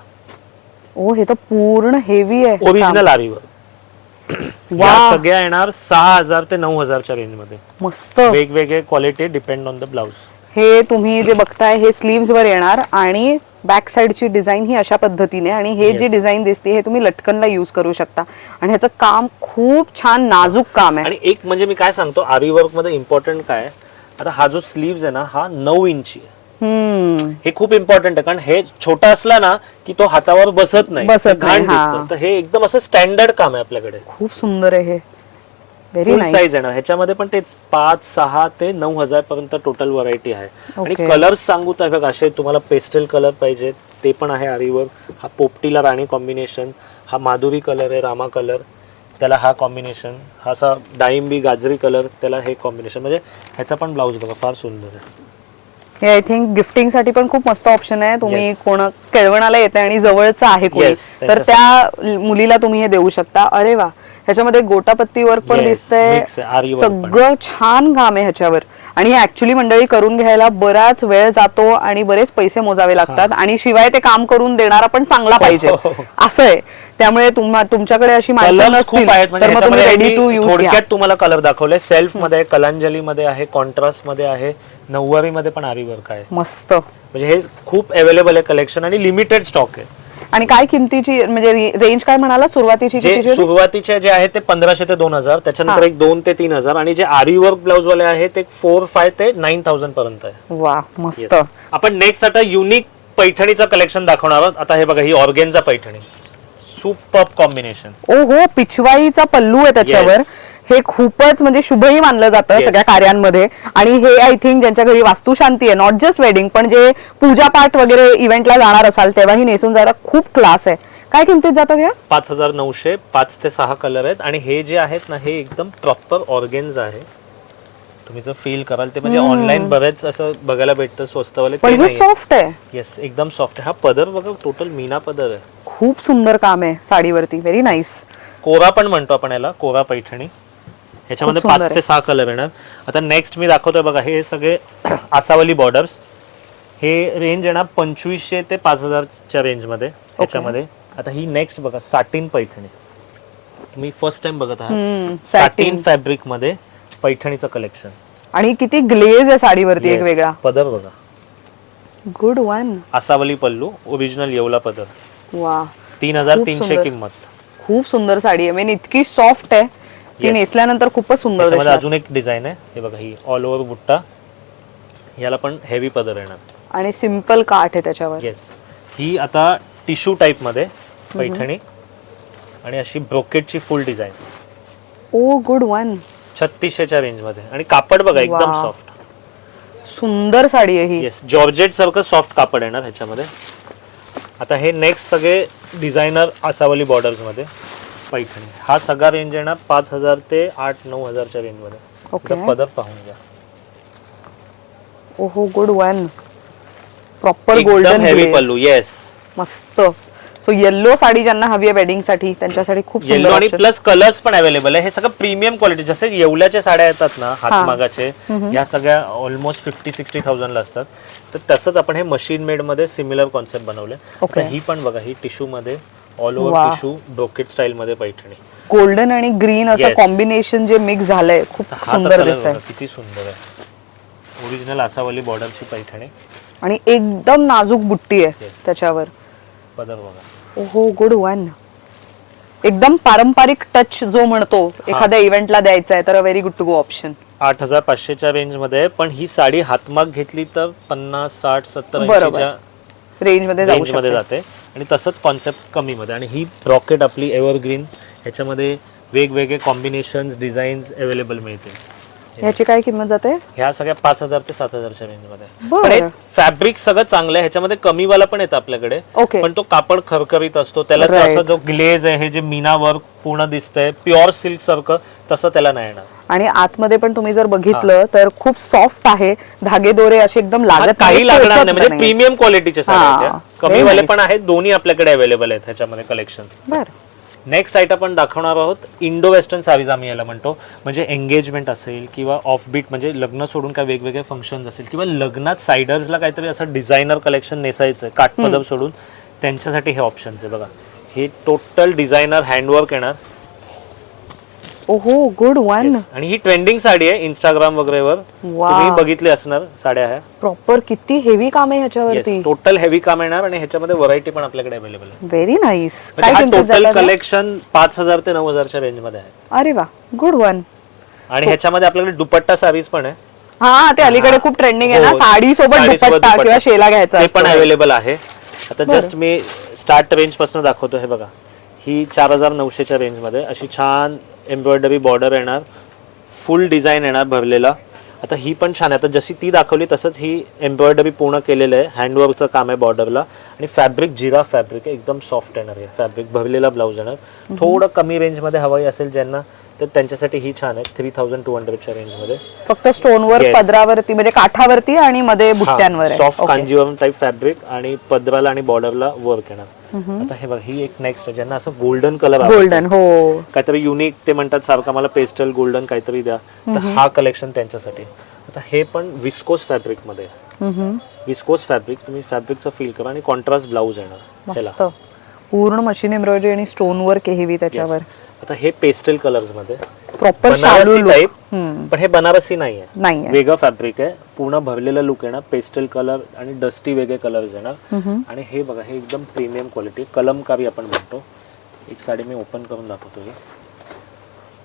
ओ हे तर पूर्ण हेवी आहे. ओरिजिनल आरी वर्क. वा. या सगळ्या येणार 6000 ते 9000च्या रेंज मध्ये. मस्त. वेगवेगळे quality depend on the blouse. हे तुम्ही जे बघताय हे स्लीव्स वर येणार आणि बॅक साइडची डिझाईन ही अशा पद्धतीने, आणि हे जे डिझाईन दिसते हे तुम्ही लटकनला यूज करू शकता. आणि ह्याचं काम खूप छान नाजूक काम आहे. आणि एक म्हणजे मी काय सांगतो, आरी वर्क मध्ये इम्पॉर्टंट काय, आता हा जो स्लीव्स आहे ना, हा 9 इंची आहे. हे खूप इम्पॉर्टंट आहे, कारण हे छोटा असला ना की तो हातावर बसत नाही, बसत ते घाण नाही, हा. दिसतं. तर हे एकदम असं स्टँडर्ड काम आहे आपल्याकडे. खूप सुंदर आहे हे. व्हेरी फुल नाईस. साईज आहे ना ह्याच्यामध्ये पण. तेच 5, 6 ते 9000 पर्यंत टोटल व्हरायटी आहे. आणि Okay. कलर्स सांगू तर बघा, असे तुम्हाला पेस्टल कलर पाहिजे ते पण आहे आरीवर. हा पोपटीला राणी कॉम्बिनेशन, हा माधुरी कलर आहे, रामा कलर, त्याला हा कॉम्बिनेशन, हा असा डाळिंबी गाजरी कलर, त्याला हे कॉम्बिनेशन. म्हणजे ह्याचा पण ब्लाऊज बघा, फार सुंदर आहे. हे आय थिंक गिफ्टिंग साठी पण खूप मस्त ऑप्शन आहे. तुम्ही Yes. कोण केळवणाला येते आणि जवळचं आहे कोणी, Yes, तर त्या मुलीला तुम्ही हे देऊ शकता. अरे वा, ह्याच्यामध्ये गोटापत्ती वर्क पण Yes, दिसतंय, mix आहे, आरी वर्क पण. सगळं छान काम आहे ह्याच्यावर. आणि हे ऍक्च्युली मंडळी करून घ्यायला बराच वेळ जातो आणि बरेच पैसे मोजावे लागतात, आणि शिवाय ते काम करून देणारा पण चांगला पाहिजे, असं आहे. त्यामुळे तुमच्याकडे अशी माणसं कलर्स नसतील खूप आहेत, तर मग तुम्ही म्हणजे रेडी टू मी यूज थोडक्यात तुम्हाला कलर दाखवले. सेल्फ मध्ये, कलांजली मध्ये आहे, कॉन्ट्रास्ट मध्ये आहे, नऊवारी मध्ये पण आरी वर्क आहे. मस्त. म्हणजे हे खूप अवेलेबल आहे कलेक्शन आणि लिमिटेड स्टॉक आहे. आणि काय किमतीची, म्हणजे रेंज काय म्हणाला सुरुवातीची जे कितीची होती? सुरुवातीचे जे आहे ते 1500 ते 2000, त्याच्यानंतर एक 2 ते 3000, आणि जे आरी वर्क ब्लाऊज वाले आहे ते 4, 5 ते 9000 पर्यंत आहे. वा मस्त. Yes. आपण नेक्स्ट आता युनिक पैठणीचं कलेक्शन दाखवणार आहोत. आता हे बघा, ही ऑर्गेन्झा पैठणी, सुपर कॉम्बिनेशन. ओ हो, पिछवाईचा पल्लू आहे त्याच्यावर. Yes. हे खूपच म्हणजे शुभही मानलं जातं Yes. सगळ्या कार्यांमध्ये. आणि हे आय थिंक ज्यांच्या घरी वास्तुशांती आहे, नॉट जस्ट वेडिंग, पण जे पूजापाठ वगैरे इव्हेंटला जाणार असाल तेव्हाही नेसून जायला खूप क्लास आहे. काय किमतीत जातात या? 5900, 5 ते 6 कलर आहेत. आणि हे जे आहेत ना, हे एकदम प्रॉपर ऑर्गेन्झा आहे. तुम्ही जर फील कराल ते, म्हणजे ऑनलाईन बरेच असं बघायला भेटतं स्वस्तवाले, पण हे सॉफ्ट आहे. येस, एकदम सॉफ्ट आहे. हा पदर बघा, टोटल मीना पदर आहे. खूप सुंदर काम आहे साडीवरती. Very nice. कोरा पण म्हणतो आपण याला, कोरा पैठणी. ह्याच्यामध्ये खूप सुंदर 5 ते 6 कलर येणार. आता नेक्स्ट मी दाखवतोय बघा, हे सगळे आसावली बॉर्डर्स. हे रेंज येणार 2500 ते 5000च्या रेंजमध्ये ह्याच्यामध्ये. आता ही नेक्स्ट बघा, साटिन पैठणी. मी फर्स्ट टाइम बघत आहात साटिन फॅब्रिक मध्ये पैठणीचं कलेक्शन. आणि किती ग्लेज आहे साडीवरती एक वेगळा. पदर बघा, गुड वन. आसावली पल्लू, ओरिजिनल येवला पदर. वा, 3300 किंमत. खूप सुंदर साडी आहे. मेन इतकी सॉफ्ट आहे ती नेसल्यानंतर खूपच सुंदर त्याच्यामध्ये दिसणार. अजून एक डिझाईन आहे, हे बघा, ही ऑल ओव्हर बुट्टा. याला पण हेवी पदर येणार आणि सिंपल काठ आहे त्याच्यावर. येस. ही आता टिश्यू टाइप मध्ये पैठणी आणि अशी ब्रोकेटची फुल डिझाईन. ओ गुड वन. 3600च्या रेंज मध्ये. आणि कापड बघा एकदम वा. सॉफ्ट. सुंदर साडी आहे ही. येस, जॉर्जेट सारखं सॉफ्ट कापड येणार ह्याच्यामध्ये. आता हे नेक्स्ट सगळे डिझायनर आसावली बॉर्डर्स मध्ये पैठणी. हा सगळा रेंज येणार 5000 ते 8-9000च्या रेंज मध्ये. ओके. पदर पाहून घ्या. ओहो, गुड वन. प्रॉपर एकदम गोल्डन हेवी पल्लू. येस, मस्त. सो येल्लो साडी ज्यांना हवी आहे वेडिंग साठी त्यांच्यासाठी खूप येलो सुंदर आणि option. प्लस कलर्स पण अवेलेबल आहे. हे सगळं प्रीमियम क्वालिटी. जसे येवल्याच्या साड्या येतात ना हातमागाचे, ह्या सगळ्या ऑलमोस्ट 50-60,000 ला असतात. तर तसंच आपण हे मशीन मेड मध्ये सिमिलर कॉन्सेप्ट बनवले. Okay. ही पण बघा, ही टिश्यू मध्ये all over tissue brocade style मध्ये पैठणी. गोल्डन आणि ग्रीन असं Yes. कॉम्बिनेशन जे मिक्स झालंय खूप हा सुंदर तर दिसतंय. किती सुंदर आहे. ओरिजिनल आसावली बॉर्डरची पैठणी. आणि एकदम नाजूक बुट्टी आहे Yes. त्याच्यावर. पदर बघा. ओहो, गुड वन. एकदम पारंपरिक टच जो म्हणतो एखाद्या इव्हेंटला द्यायचा आहे तर very good to go option. 8500च्या रेंज मध्ये. पण ही साडी हातमाग घेतली तर 50, 60, 70, बरोबर. 80च्या रेंज मध्ये जाऊ रेंज मध्ये शकते. जाते. आणि तसंच कॉन्सेप्ट कमी मध्ये. आणि ही ब्रॉकेट आपली एव्हरग्रीन, ह्याच्यामध्ये वेगवेगळे कॉम्बिनेशन्स डिझाईन्स अवेलेबल मिळतील. ह्याची काय किंमत जाते? ह्या सगळ्या 5000 ते 7000च्या रेंज मध्ये. बरं. पण हे फॅब्रिक सगळं चांगलं आहे. ह्याच्यामध्ये कमी वाला पण येतं आपल्याकडे. ओके. पण तो कापड खरखरीत असतो. त्याला तो Right. असं जो ग्लेज आहे, हे जे मीना वर्क पूर्ण दिसतंय प्युअर सिल्क सारखं, तसं त्याला नाही येणार. आणि आतमध्ये पण तुम्ही जर बघितलं तर खूप सॉफ्ट आहे. धागे दोरे असे एकदम लागत काही नाहीत, लागणार टोचत नाही. म्हणजे प्रीमियम क्वालिटीचे साड्या आहेत हा. ह्या. कमी Very वाले nice. पण आहेत, दोन्ही आपल्याकडे अवेलेबल आहेत ह्याच्यामध्ये कलेक्शन. बरं. नेक्स्ट आयटम आपण दाखवणार आहोत इंडो वेस्टर्न साडीज आम्ही याला म्हणतो. म्हणजे एंगेजमेंट असेल किंवा ऑफ बीट, म्हणजे लग्न सोडून काय वेगवेगळे फंक्शन असेल किंवा लग्नात सायडर्सला काहीतरी असं डिझायनर कलेक्शन नेसायचं काठपदर सोडून, त्यांच्यासाठी हे ऑप्शन आहे बघा. हे टोटल डिझायनर हँडवर्क येणार. ओहो, गुड वन. Yes. आणि ही ट्रेंडिंग साडी आहे इंस्टाग्राम वगैरेवर तुम्ही बघितली असणार साड्या ह्या. प्रॉपर किती हेवी काम आहे ह्याच्यावरती. टोटल हेवी काम येणार. आणि ह्याच्यामध्ये व्हरायटी पण आपल्याकडे अवेलेबल आहे. Very nice. म्हणजे हा टोटल कलेक्शन 5000 ते 9000च्या रेंज मध्ये आहे. अरे वा, गुड वन. आणि ह्याच्यामध्ये आपल्याकडे दुपट्टा साडीज पण आहे. हा, ते अलीकडे खूप ट्रेंडिंग आहे ना, हो, साडी सोबत साडीसोबत दुपट्टा दुपट्टा. किंवा शेला घ्यायचा ते असतो. पण अवेलेबल आहे. आता जस्ट मी स्टार्ट रेंज पासून दाखवतो. हे बघा, ही 4900च्या रेंज मध्ये अशी छान एम्ब्रॉयडरी बॉर्डर येणार, फुल डिझाईन येणार भरलेला. आता ही पण छान आहे. आता जशी ती दाखवली तसंच ही एम्ब्रॉयडरी पूर्ण केलेलं आहे. हँडवर्कचं काम आहे बॉर्डरला. आणि फॅब्रिक जिरा फॅब्रिक आहे, एकदम सॉफ्ट येणार आहे फॅब्रिक. भरलेला ब्लाऊज येणार. थोडं कमी रेंजमध्ये हवाई असेल ज्यांना, तर त्यांच्यासाठी ही छान आहे. 3200च्या रेंज मध्ये. फक्त स्टोनवर, पदरावरती म्हणजे काठावरती आणि मध्ये बुट्ट्यांवर आहे. सॉफ्ट कांजीवरम टाइप फॅब्रिक आणि पदराला आणि बॉर्डरला वर्क येणार. आता हे बघा, ही एक नेक्स्ट आहे ज्यांना असं गोल्डन कलर गोल्डन. हो, काहीतरी युनिक, ते म्हणतात सारखं मला पेस्टल गोल्डन काहीतरी द्या, तर हा कलेक्शन त्यांच्यासाठी. आता हे पण विस्कोस फॅब्रिक मध्ये. विस्कोस फॅब्रिक, तुम्ही फॅब्रिकचं फील करा. आणि कॉन्ट्रास्ट ब्लाऊज येणार मस्त. ह्याला. पूर्ण मशीन एम्ब्रॉयडरी आणि स्टोन वर्क हेवी त्याच्यावर. आता हे पेस्टल कलर्स मध्ये प्रॉपर बनारसी शालू टाइप. लुक. पण हे बनारसी नाहीये, नाहीये. वेगळं फॅब्रिक आहे. पूर्ण भरलेलं लुक येणार. पेस्टल कलर आणि डस्टी वेगळे कलर्स येणार. आणि हे बघा, हे एकदम प्रीमियम क्वालिटी कलमकारी आपण म्हणतो. एक साडी मी ओपन करून दाखवतो.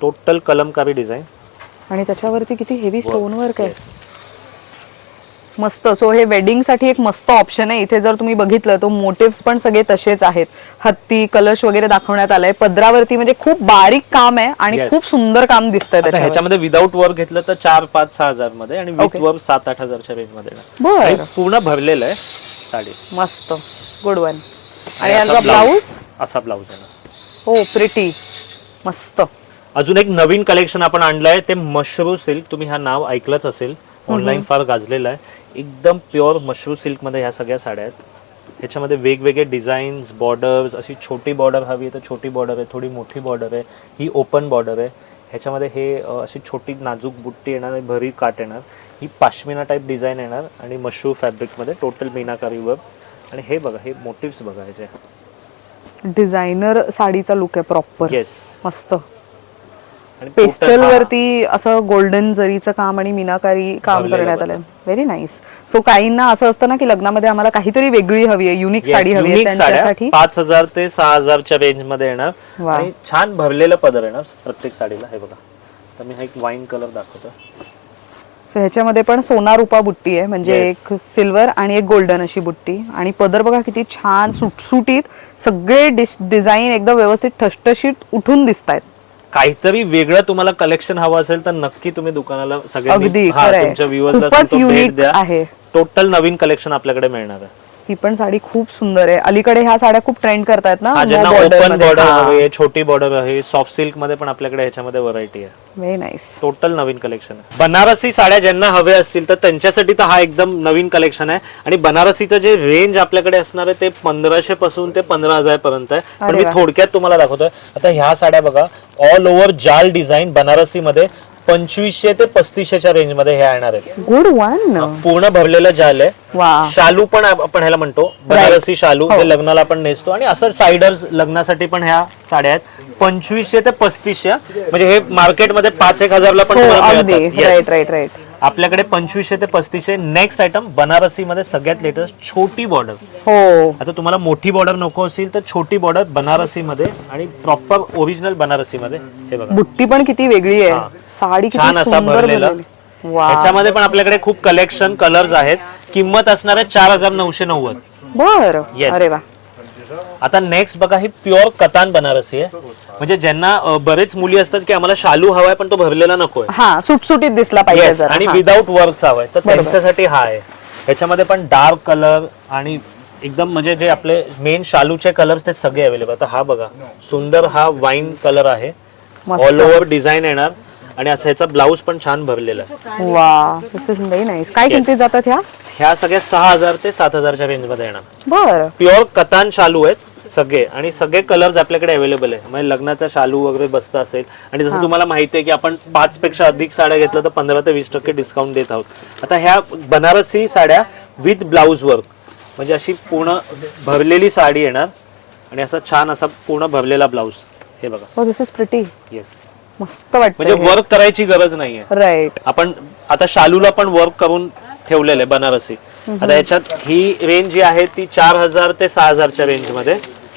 टोटल कलमकारी डिझाईन आणि त्याच्यावरती किती हेवी स्टोन वर्क आहे. मस्त. सो हे वेडिंग साठी एक मस्त ऑप्शन आहे. इथे जर तुम्ही बघितलं तर मोटिव्स पण सगळे तसेच आहेत. हत्ती, कलश वगैरे दाखवण्यात आलाय. पदरावरती म्हणजे खूप बारीक काम आहे आणि खूप सुंदर काम दिसतंय त्याच्यावर. ह्याच्यामध्ये विदाऊट वर्क घेतलं तर 4-5-6 मध्ये आणि विथ वर्क 7-8 रेंज मध्ये. बरं, पूर्ण भरलेलं आहे साडी. मस्त. Good one. आणि याचा ब्लाऊज असा ब्लाऊज आहे. हो, प्रिटी. मस्त. अजून एक नवीन कलेक्शन आपण आणलंय, ते मशरू सिल्क. तुम्ही हा नाव ऐकलंच असेल, ऑनलाईन फार गाजलेलं आहे. एकदम प्युअर मशरू सिल्क मध्ये ह्या सगळ्या साड्या आहेत. ह्याच्यामध्ये वेगवेगळे डिझाईन्स, बॉर्डर्स. अशी छोटी बॉर्डर हवी आहे तर छोटी बॉर्डर आहे, थोडी मोठी बॉर्डर आहे, ही ओपन बॉर्डर आहे. ह्याच्यामध्ये हे अशी छोटी नाजूक बुट्टी येणार आणि भरीव काठ येणार. ही पाश्मिना टाईप डिझाईन येणार आणि मशरू फॅब्रिकमध्ये टोटल मीनाकारी वर्क. आणि हे बघा, हे मोटिव्स बघा ह्याचे. डिझायनर साडीचा लुक आहे प्रॉपर. येस. मस्त. आणि पेस्टल वरती असं गोल्डन जरीचं काम आणि मीनाकारी काम भरलेलं करण्यात बघा. आलंय. Very nice. सो काहींना असं असतं ना की लग्नामध्ये आम्हाला काहीतरी वेगळी हवी आहे, युनिक साडी हवी आहे, त्यांच्यासाठी 5,000 ते 6,000च्या रेंज मध्ये येणार. वा. आणि छान भरलेलं पदर येणार प्रत्येक साडीला. हे बघा, तर मी हा एक वाईन कलर दाखवतो. सो ह्याच्यामध्ये पण सोना रुपा बुट्टी आहे, म्हणजे Yes. एक सिल्वर आणि एक गोल्डन अशी बुट्टी. आणि पदर बघा किती छान सुटसुटीत, सगळे डिझाईन एकदम व्यवस्थित ठसठशीत उठून दिसतायत. काहीतरी वेगळं तुम्हाला कलेक्शन हवं असेल तर नक्की तुम्ही दुकानाला सगळ्यांनी अगदी हा, खरंय. तुमच्या व्ह्युअर्सला खूपच सांगतो, भेट युनिक द्या. आहे. टोटल नवीन कलेक्शन आपल्याकडे मिळणार आहे. ही पण साडी खूप सुंदर आहे. अलीकडे ह्या साड्या खूप ट्रेंड करतायत ना, हा, नो ज्यांना बॉर्डर ओपन मध्ये. बॉर्डर हा. हवे, छोटी बॉर्डर आहे, सॉफ्ट सिल्क मध्ये पण आपल्याकडे ह्याच्यामध्ये व्हरायटी आहे. Very nice. टोटल नवीन कलेक्शन आहे. बनारसी साड्या ज्यांना हवे असतील तर त्यांच्यासाठी तर हा एकदम नवीन कलेक्शन आहे. आणि बनारसीचं जे रेंज आपल्याकडे असणार आहे ते 1500 पासून ते 15,000 पर्यंत आहे. पण मी थोडक्यात तुम्हाला दाखवतोय. आता ह्या साड्या बघा, ऑल ओव्हर जाल डिझाईन बनारसी मध्ये 2500 ते 3500च्या रेंज मध्ये हे येणार आहे. Good one. पूर्ण भरलेलं जाल आहे. वा. शालू पण आपण ह्याला म्हणतो, बनारसी शालू, जे लग्नाला आपण नेसतो. आणि असं सायडर्स लग्नासाठी पण ह्या साड्या आहेत. 2500 ते 3500, म्हणजे हे मार्केटमध्ये 5-1 ला पण तुम्हाला मिळतात. Yes. Right right right. आपल्याकडे 2500 ते 3500. नेक्स्ट आयटम बनारसी मध्ये सगळ्यात लेटेस्ट छोटी बॉर्डर. हो. आता तुम्हाला मोठी बॉर्डर नको असेल तर छोटी बॉर्डर बनारसी मध्ये आणि प्रॉपर ओरिजिनल बनारसी मध्ये. हे बघा, बुट्टी पण किती वेगळी आहे. साडी किती छान असा सुंदर भरलेला. भरलेली. वा. ह्याच्यामध्ये पण आपल्याकडे खूप कलेक्शन कलर्स आहेत. किंमत असणार आहे 4,990. बर. Yes. अरे वा. आता नेक्स्ट बघा, ही प्युअर कतान बनारसी आहे. म्हणजे ज्यांना बरेच मुली असतात की आम्हाला शालू हवाय पण तो भरलेला नकोय, हा, सुटसुटीत दिसला पाहिजे येस, जरा. आणि हा. विदाऊट वर्क हवाय, तर त्यांच्यासाठी हा आहे. ह्याच्यामध्ये पण डार्क कलर आणि एकदम म्हणजे जे आपले मेन शालूचे कलर्स ते सगळे अवेलेबल. आता हा बघा, सुंदर हा वाईन कलर आहे. मस्त. ऑल ओव्हर डिझाईन येणार. आणि असं ह्याचा ब्लाऊज पण छान भरलेला आहे. वा. दिस इज व्हेरी नाईस. काय किमतीत जातात ह्या? ह्या सगळ्या 6,000 ते 7,000च्या रेंज मध्ये येणार. बर. प्युअर कतान शालू आहेत सगळे. आणि सगळे कलर्स आपल्याकडे अवेलेबल आहे. म्हणजे लग्नाचा शालू वगैरे बसत असेल. आणि जसं तुम्हाला माहिती आहे की आपण 5 पेक्षा अधिक साड्या घेतल्या तर 15 ते 20% डिस्काउंट देत आहोत. आता ह्या बनारसी साड्या विथ ब्लाऊज वर्क, म्हणजे अशी पूर्ण भरलेली साडी येणार आणि असा छान असा पूर्ण भरलेला ब्लाऊज. हे बघा. ओ, दिस इज प्रिटी. येस. मस्त वाटतं. म्हणजे वर्क करायची गरज नाहीये. राईट. आपण आता शालूला पण वर्क करून ठेवलेलं आहे बनारसी. आता याच्यात ही रेंज जी आहे ती 4,000 ते 6,000च्या रेंज मध्ये.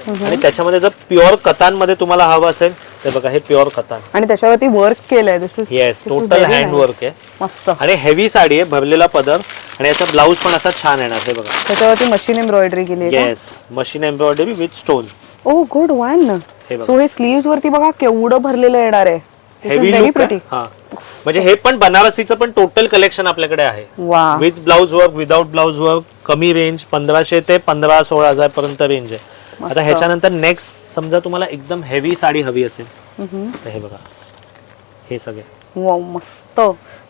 आणि त्याच्यामध्ये जर प्युअर कतान मध्ये तुम्हाला हवं असेल तर बघा, हे प्युअर कतान. आणि त्याच्यावरती वर्क केलंय. This is yes, total hand work आहे. मस्त. आणि हेवी साडी आहे, भरलेला पदर. आणि याचा ब्लाऊज पण असा छान येणार. हे बघा. त्याच्यावरती मशीन एम्ब्रॉयडरी केली आहे. Yes, machine embroidery with stone. Oh, good one. हे बघा. सो हे स्लीव्स वरती बघा केवढं भरलेलं येणार आहे. Heavy look. हा, म्हणजे हे पण बनारसीचं पण टोटल कलेक्शन आपल्याकडे आहे. वा. With blouse work, without blouse work. कमी रेंज 1500 ते 15-16,000 पर्यंत रेंज आहे. आता ह्याच्यानंतर नेक्स्ट समजा तुम्हाला एकदम हेवी साडी हवी असेल तर हे बघा, हे सगळे. वा, मस्त.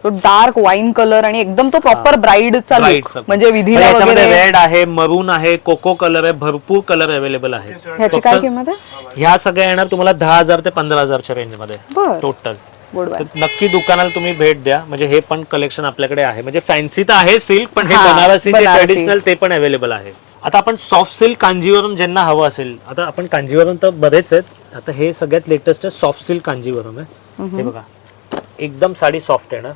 तो डार्क वाईन कलर आणि एकदम तो प्रॉपर ब्राईडचा Bright लुक, चा. म्हणजे विधीला याच्यामध्ये वगैरे. रेड आहे, मरून आहे, कोको कलर आहे, भरपूर कलर अवेलेबल आहे. ह्याची काय किंमत आहे? ह्या सगळ्या येणार तुम्हाला 10,000 ते 15,000च्या रेंज मध्ये बर. टोटल. Good one. तर नक्की दुकानाला तुम्ही भेट द्या. म्हणजे हे पण कलेक्शन आपल्याकडे आहे. म्हणजे फॅन्सी तर आहे सिल्क, पण हे हा, बनारसी बनारसी. ट्रेडिशनल ते पण अवेलेबल आहे. आता आपण सॉफ्ट सिल्क कांजीवरम ज्यांना हवं असेल, आता आपण कांजीवरम तर बरेच आहेत. आता हे सगळ्यात लेटेस्ट आहे सॉफ्ट सिल्क कांजीवरम आहे. हे बघा, एकदम साडी सॉफ्ट आहे ना.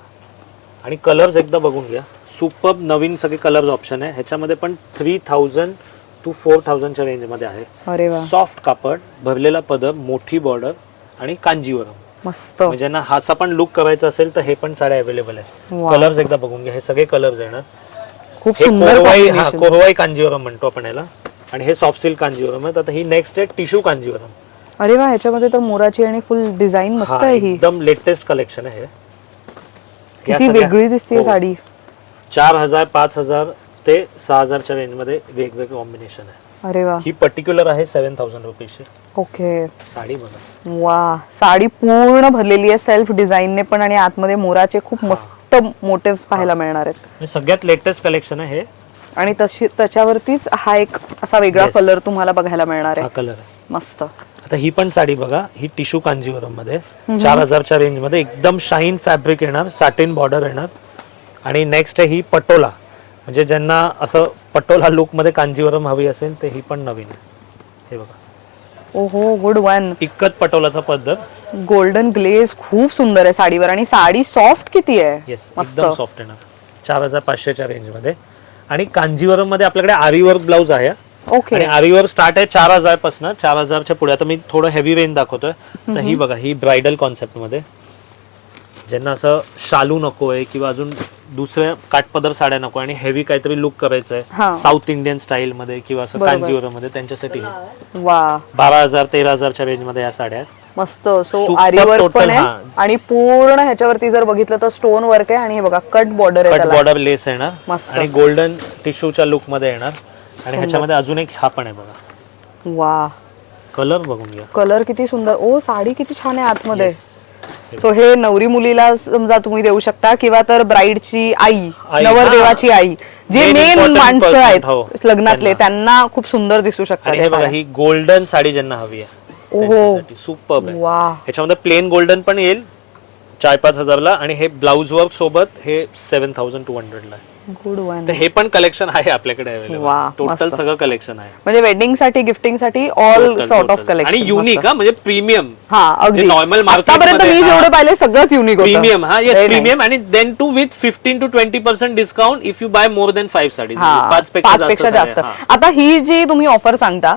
आणि कलर्स एकदा बघून घ्या. सुपर नवीन सगळे कलर्स ऑप्शन आहे. ह्याच्यामध्ये पण 3,000 to 4,000च्या रेंज मध्ये आहे. अरे वा. सॉफ्ट कापड, भरलेला पदर, मोठी बॉर्डर आणि कांजीवरम. मस्त. म्हणजे ना हाचा पण लुक करायचा असेल तर हे पण साड्या अवेलेबल आहे. Wow. कलर्स एकदा बघून घ्या. हे सगळे कलर्स आहे ना. खूप हे सुंदर कोरवाई, combination. कोरवाई कांजीवरम म्हणतो आपण याला. आणि हे सॉफ्ट सिल्क कांजीवरम आहे. आता ही नेक्स्ट आहे टिश्यू कांजीवरम. अरे वा. ह्याच्यामध्ये तर मोराची आणि फुल डिझाईन मस्त आहे ही. एकदम लेटेस्ट कलेक्शन आहे हे. या किती सगळ्या- वेगळी दिसते हो. साडी. 4,000, 5,000 ते 6,000च्या रेंज मध्ये वेगवेगळे कॉम्बिनेशन आहे. अरे वा. ही पर्टिक्युलर आहे 7,000 रुपीजची ओके. साडी. बघा, वा. साडी पूर्ण भरलेली आहे सेल्फ डिझाईनने पण, आणि आतमध्ये मोराचे खूप मस्त मोटिव्स पाहायला मिळणार आहेत. हे सगळ्यात लेटेस्ट कलेक्शन आहे हे. आणि तशी त्याच्यावरतीच हा एक असा वेगळा Yes. कलर तुम्हाला बघायला मिळणार हा आहे. कलर आहे. मस्त. आता ही पण साडी बघा, ही टिश्यू कांजीवरम मध्ये 4000च्या रेंज मध्ये एकदम शाईन फॅब्रिक येणार, सॅटिन बॉर्डर येणार. आणि नेक्स्ट आहे ही पटोला, म्हणजे ज्यांना असं पटोला लुक मध्ये कांजीवरम हवी असेल ते ही पण नवीन आहे. हे बघा, ओहो गुड वन. इक्कत पटोलाचा पद्धत. गोल्डन ग्लेज खूप सुंदर आहे साडीवर आणि साडी सॉफ्ट किती आहे. येस, एकदम सॉफ्ट येणार 4500च्या रेंज मध्ये. आणि कांजीवरम मध्ये आपल्याकडे आरी वर्क ब्लाउज आहे. ओके. आणि आरी वर्क स्टार्ट आहे 4000 पासून. 4000च्या पुढे. आता मी थोडं हेवी रेंज दाखवतोय. तर ही बघा, ही ब्रायडल कॉन्सेप्ट मध्ये, ज्यांना असं शालू नकोय किंवा अजून दुसऱ्या काठपदर साड्या नको आणि हेवी काहीतरी लुक करायचंय साऊथ इंडियन स्टाईल मध्ये किंवा असं कांजीवरम मध्ये, त्यांच्यासाठी वा 12,000 13,000च्या रेंज मध्ये या साड्या आहेत. मस्त. सो आरी वर्क पण आहे आणि पूर्ण ह्याच्यावरती जर बघितलं तर स्टोन वर्क आहे आणि हे बघा कट बॉर्डर आहे, कट बॉर्डर लेस येणार मस्त. आणि गोल्डन टिश्यूच्या लुक मध्ये येणार. आणि ह्याच्यामध्ये अजून एक हा पण आहे बघा, वा कलर बघून घ्या. कलर किती सुंदर. ओ साडी किती छान आहे आतमध्ये. सो हे नवरी मुलीला समजा तुम्ही देऊ शकता किंवा तर ब्राईडची आई, नवरदेवाची आई, जे मेन माणसं आहेत लग्नातले, त्यांना खूप सुंदर दिसू आणि शकतात. हे बघा, ही गोल्डन साडी ज्यांना हवी आहे त्यांच्यासाठी सुपर्ब आहे. वा ह्याच्यामध्ये प्लेन गोल्डन पण येईल 4-5 हजारला आणि हे ब्लाउज वर्क सोबत हे 7200 ला. Good one. तर हे पण कलेक्शन आहे आपल्याकडे अवेलेबल. वा, टोटल सगळं कलेक्शन आहे, म्हणजे वेडिंग साठी, गिफ्टिंग साठी ऑल सॉर्ट ऑफ कलेक्शन. आणि युनिक, म्हणजे प्रीमियम. हा अगदी. नॉर्मल आतापर्यंत मी जेवढे पाहिले सगळंच युनिक होतं. प्रीमियम. हा येस, प्रीमियम. आणि then two with 15 to 20% discount if you buy more than 5 saris. 5 पेक्षा जास्त. आता ही जी तुम्ही ऑफर सांगता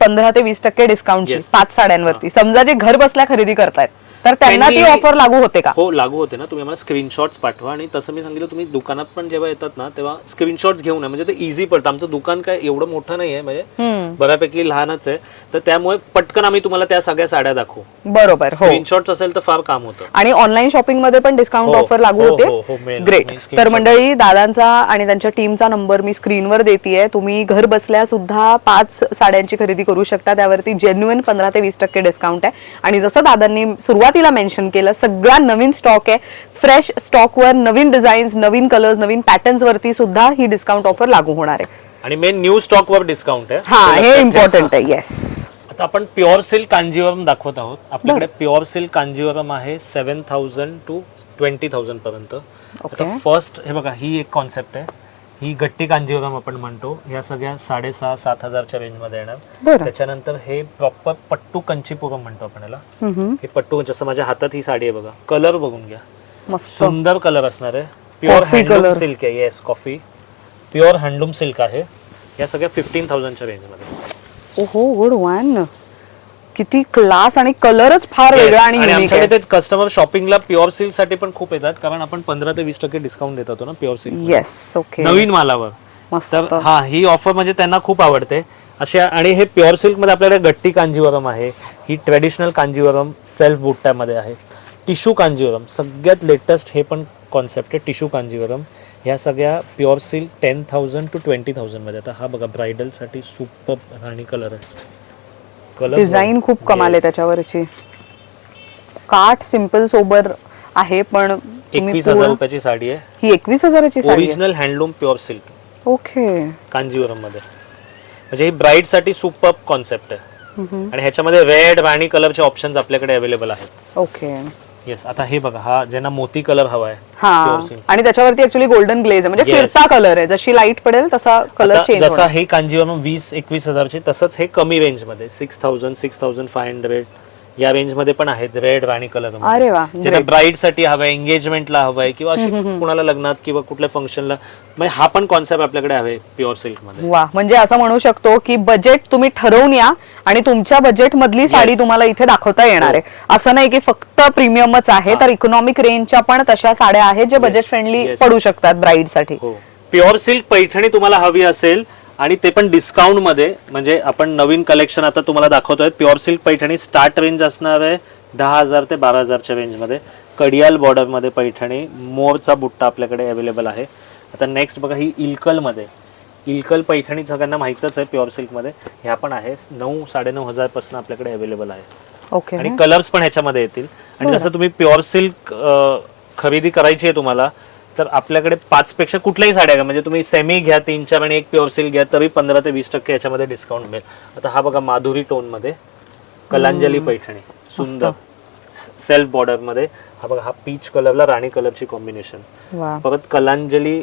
15 ते 20% डिस्काउंटची 5 साड्यांवरती, समजा जे घर बसल्या खरेदी करतायत तर त्यांना ती ऑफर लागू होते का? हो, लागू होते ना. तुम्ही आम्हाला स्क्रीनशॉट्स पाठवा. आणि तसं मी सांगितलं, तुम्ही दुकानात पण जेव्हा येतात ना तेव्हा स्क्रीनशॉट्स घेऊन या, म्हणजे ते इझी पडतं. आमचं दुकान काय एवढं मोठं नाहीये, म्हणजे बऱ्यापैकी लहानच आहे, तर त्यामुळे पटकन आम्ही तुम्हाला त्या सगळ्या साड्या दाखवू. बरोबर. हो, स्क्रीनशॉट्स असेल तर फार काम होतं. आणि ऑनलाईन शॉपिंग मध्ये पण डिस्काउंट ऑफर लागू होते. ग्रेट. तर मंडळी, दादांचा आणि त्यांच्या टीमचा नंबर मी स्क्रीनवर देतेय. तुम्ही घर बसल्या सुद्धा 5 साड्यांची खरेदी करू शकता. त्यावरती जेन्युइन 15 ते 20% डिस्काउंट आहे. आणि जसं दादांनी सुरुवातीला मेन्शन केलं, सगळा नवीन स्टॉक आहे. फ्रेश स्टॉकवर नवीन डिझाईन्स, नवीन कलर्स, नवीन पॅटर्न्स वरती सुद्धा ही डिस्काउंट ऑफर लागू होणार आहे. आणि मेन न्यू स्टॉक वर डिस्काउंट आहे. हा, हे इम्पॉर्टंट आहे. येस. आता आपण प्युअर सिल्क कांजीवरम दाखवत आहोत. आपल्याकडे प्युअर सिल्क कांजीवरम आहे 7000 to 20,000 पर्यंत. आता फर्स्ट हे बघा, ही एक कॉन्सेप्ट आहे. ही गट्टी कांजीवरम आपण म्हणतो. या सगळ्या 6,500-7 हजारच्या रेंज मध्ये येणार. त्याच्यानंतर हे प्रॉपर पट्टू कंचीपुरम म्हणतो आपण याला. हे पट्टू, जसं माझ्या हातात ही साडी आहे बघा, कलर बघून घ्या, मस्त सुंदर कलर असणार आहे. प्युअर हँडलूम सिल्क आहे. Yes, coffee pure handloom silk आहे. या सगळ्या 15,000च्या रेंज मध्ये. ओहो, गुड वन. किती क्लास आणि कलरच फार वेगळा आणि युनिक आहे. तेच कस्टमर शॉपिंगला प्युअर सिल्क साठी पण खूप येतात, कारण आपण 15 ते 20% डिस्काउंट देत होतो ना प्युअर सिल्क. येस. ओके. नवीन मालावर. तर हा, ही ऑफर म्हणजे त्यांना खूप आवडते अशा. आणि हे प्युअर सिल्क मध्ये आपल्याकडे गट्टी कांजीवरम आहे. ही ट्रेडिशनल कांजीवरम सेल्फ बुट्ट्यामध्ये आहे. टिश्यू कांजीवरम सगळ्यात लेटेस्ट हे पण कॉन्सेप्ट आहे. टिश्यू कांजीवरम ह्या सगळ्या प्युअर सिल्क 10,000 to 20,000 मध्ये. आता हा बघा, ब्रायडल साठी सुपर राणी कलर आहे. कलर डिझाईन खूप कमाल आहे त्याच्यावरची. काठ सिंपल सोबर आहे, पण 21,000 रुपयाची साडी आहे. ही 21,000ची साडी आहे. Original handloom pure silk. Okay. Kanjeevaram मध्ये, म्हणजे ही ब्राईड साठी सुपर कॉन्सेप्ट आहे. आणि ह्याच्यामध्ये रेड, राणी कलरचे ऑप्शन्स आपल्याकडे अवेलेबल आहेत. ओके. येस. आता हे बघा, हा ज्यांना मोती कलर हवा आहे. हा, आणि त्याच्यावरती ऍक्च्युअली गोल्डन ग्लेज आहे, म्हणजे फिरता कलर आहे. जशी लाईट पडेल तसा कलर चेंज होणार. जसा हे कांजीवरम 20-21 हजारची, तसंच हे कमी रेंज मध्ये 6,000 6500 या रेंज मध्ये पण आहेत. रेड राणी कलर. अरे वा. ज्यांना ब्राईड साठी हवंय, एंगेजमेंटला हवंय किंवा अशीच कुणाला लग्नात किंवा कुठल्या फंक्शनला, म्हणजे हा पण कॉन्सेप्ट आपल्याकडे आहे प्युअर सिल्क मध्ये. वा, म्हणजे असं म्हणू शकतो की बजेट तुम्ही ठरवून या आणि तुमच्या बजेट मधली साडी तुम्हाला इथे दाखवता येणार आहे. असं नाही की फक्त प्रीमियमच आहे, तर इकॉनॉमिक रेंजच्या पण तशा साड्या आहेत जे बजेट फ्रेंडली पडू शकतात ब्राईड साठी. प्युअर सिल्क पैठणी तुम्हाला हवी असेल आणि ते पण डिस्काउंट मध्ये, म्हणजे आपण नवीन कलेक्शन आता तुम्हाला दाखवतोय. Pure silk Paithani start range असणार आहे 10,000 ते 12,000च्या रेंज मध्ये. कडियाल बॉर्डर मध्ये पैठणी, मोरचा बुट्टा आपल्याकडे अवेलेबल आहे. आता नेक्स्ट बघा, ही इल्कल मध्ये. इल्कल पैठणी सगळ्यांना माहितच आहे प्युअर सिल्क मध्ये. ह्या पण आहे 9,000-9,500 पासून आपल्याकडे अवेलेबल आहे. ओके. आणि कलर्स पण ह्याच्यामध्ये येतील. आणि जसं तुम्ही प्युअर सिल्क खरेदी करायची आहे तुम्हाला, तर आपल्याकडे 5 पेक्षा कुठल्याही साड्या घ्या, म्हणजे तुम्ही सेमी घ्या 3-4 आणि एक प्युअर सिल्क घ्या, तरी 15 ते 20% याच्यामध्ये डिस्काउंट मिळेल. आता हा बघा, माधुरी टोन मध्ये कलांजली पैठणी सुंदर सेल्फ बॉर्डर मध्ये. हा बघा, हा पीच कलरला राणी कलरची कॉम्बिनेशन. वा परत कलांजली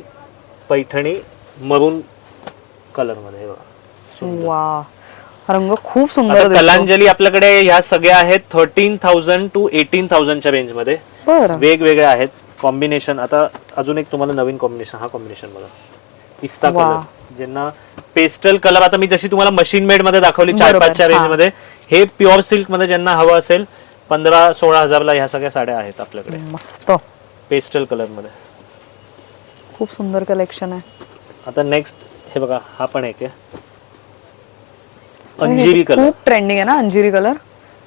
पैठणी मरून कलर मध्ये हे बघा. वा रंग खूप सुंदर आता दिसतो. कलांजली आपल्याकडे ह्या सगळ्या आहेत 13,000 to 18,000 च्या रेंज मध्ये. बरं वेगवेगळे आहेत कॉम्बिनेशन. आता अजून एक तुम्हाला नवीन कॉम्बिनेशन, हा कॉम्बिनेशन बघा, पिस्ता कलर, ज्यांना पेस्टल कलर, आता मी जशी तुम्हाला मशीन मेड मध्ये दाखवली 4-5च्या रेंज मध्ये, हे प्युअर सिल्क मध्ये ज्यांना हवं असेल 15-16 हजारला ह्या सगळ्या साड्या आहेत आपल्याकडे मस्त पेस्टल कलर मध्ये. खूप सुंदर कलेक्शन आहे. आता नेक्स्ट हे बघा, हा पण एक आहे अंजिरी कलर. खूप ट्रेंडिंग आहे ना अंजिरी कलर,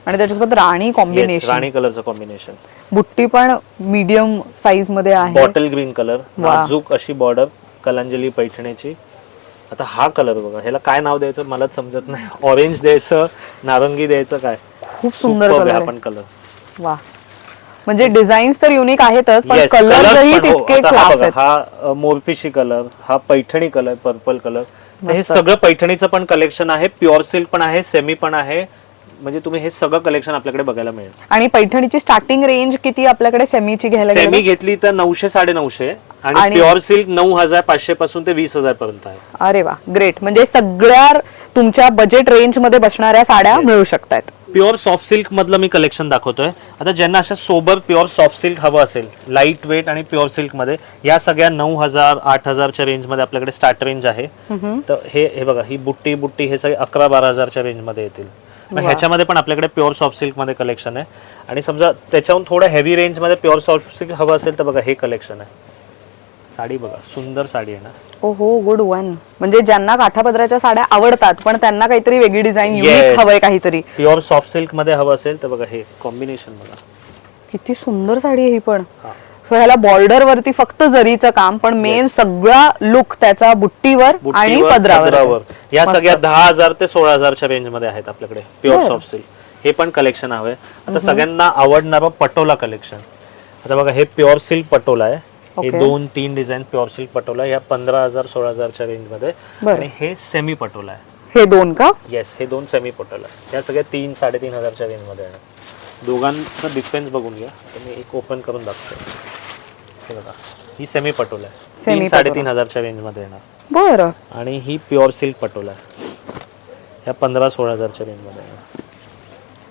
आणि त्याच्यासोबत राणी कॉम्बिनेशन. राणी कलरचं कॉम्बिनेशन. बुट्टी पण मीडियम साईज मध्ये आहे. बॉटल ग्रीन कलर, नाजूक अशी बॉर्डर कलांजली पैठणीची. आता हा कलर बघा, ह्याला काय नाव द्यायचं मलाच समजत नाही. ऑरेंज द्यायचं, नारंगी द्यायचं, काय खूप सुंदर Superb कलर आहे आहे. हा पण कलर. वा म्हणजे डिझाईन्स तर युनिक आहेतच, पण Yes, कलर colours ही पण हो. तितके आता हा क्लास बघा, आहेत. हा मोरपिशी कलर, हा पैठणी कलर, पर्पल कलर. हे सगळं पैठणीचं पण कलेक्शन आहे, प्युअर सिल्क पण आहे, सेमी पण आहे. म्हणजे तुम्ही हे सगळं कलेक्शन आपल्याकडे बघायला मिळेल. आणि पैठणीची स्टार्टिंग रेंज किती आपल्याकडे सेमीची घ्यायला सेमी गेलं? घेतली तर 900-950 आणि प्युअर सिल्क 9,500 पासून ते 20,000 पर्यंत आहे. अरे वा ग्रेट. म्हणजे सगळ्या तुमच्या बजेट रेंज मध्ये बसणाऱ्या साड्या मिळू शकतात. प्युअर सॉफ्ट सिल्क मधलं मी कलेक्शन दाखवतोय. आता ज्यांना अशा सोबर प्युअर सॉफ्ट सिल्क हवं असेल, लाईट वेट आणि प्युअर सिल्क मध्ये, या सगळ्या 9,000-8,000च्या रेंज मध्ये आपल्याकडे स्टार्ट रेंज आहे. तर हे बघा, ही बुट्टी हे सगळे 11-12,000च्या रेंज मध्ये येतील. ह्याच्यामध्ये पण आपल्याकडे प्युअर सॉफ्ट सिल्क मध्ये कलेक्शन आहे. आणि समजा त्याच्याहून थोडं हेवी रेंज मध्ये प्युअर सॉफ्ट सिल्क हवं असेल तर बघा, हे कलेक्शन आहे. साडी बघा, सुंदर साडी आहे ना. ओहो गुड वन. म्हणजे ज्यांना काठापदराच्या साड्या आवडतात पण त्यांना काहीतरी वेगळी डिझाईन युनिक हवंय काहीतरी, प्युअर सॉफ्ट सिल्क मध्ये हवं असेल तर बघा, हे कॉम्बिनेशन बघा, किती सुंदर साडी आहे ही पण. सो ह्याला बॉर्डर वरती फक्त जरीचं काम, पण मेन सगळा लुक त्याचा बुट्टीवर आणि पदरावर. या सगळ्या 10,000 ते 16,000च्या रेंज मध्ये आहेत आपल्याकडे प्युअर सॉफ्ट सिल्क. हे पण कलेक्शन हवंय. आता सगळ्यांना आवडणारं पटोला कलेक्शन. आता बघा, हे प्युअर सिल्क पटोला आहे. हे 2-3 डिझाईन प्युअर सिल्क पटोला आहे, या 15,000-16,000च्या रेंज मध्ये. आणि हे सेमी पटोला आहे. हे दोन का? येस, हे 2 सेमी पटोला आहे. या सगळ्या 3-3,500च्या रेंज मध्ये आहे. दोघांचा डिफरन्स बघून घ्या. मी एक ओपन करून दाखवतो. हे बघा, ही सेमी पटोला आहे, 3-3,500च्या रेंज मध्ये येणार. बरं. आणि ही प्युअर सिल्क पटोला आहे, ह्या 15-16,000च्या रेंज मध्ये येणार.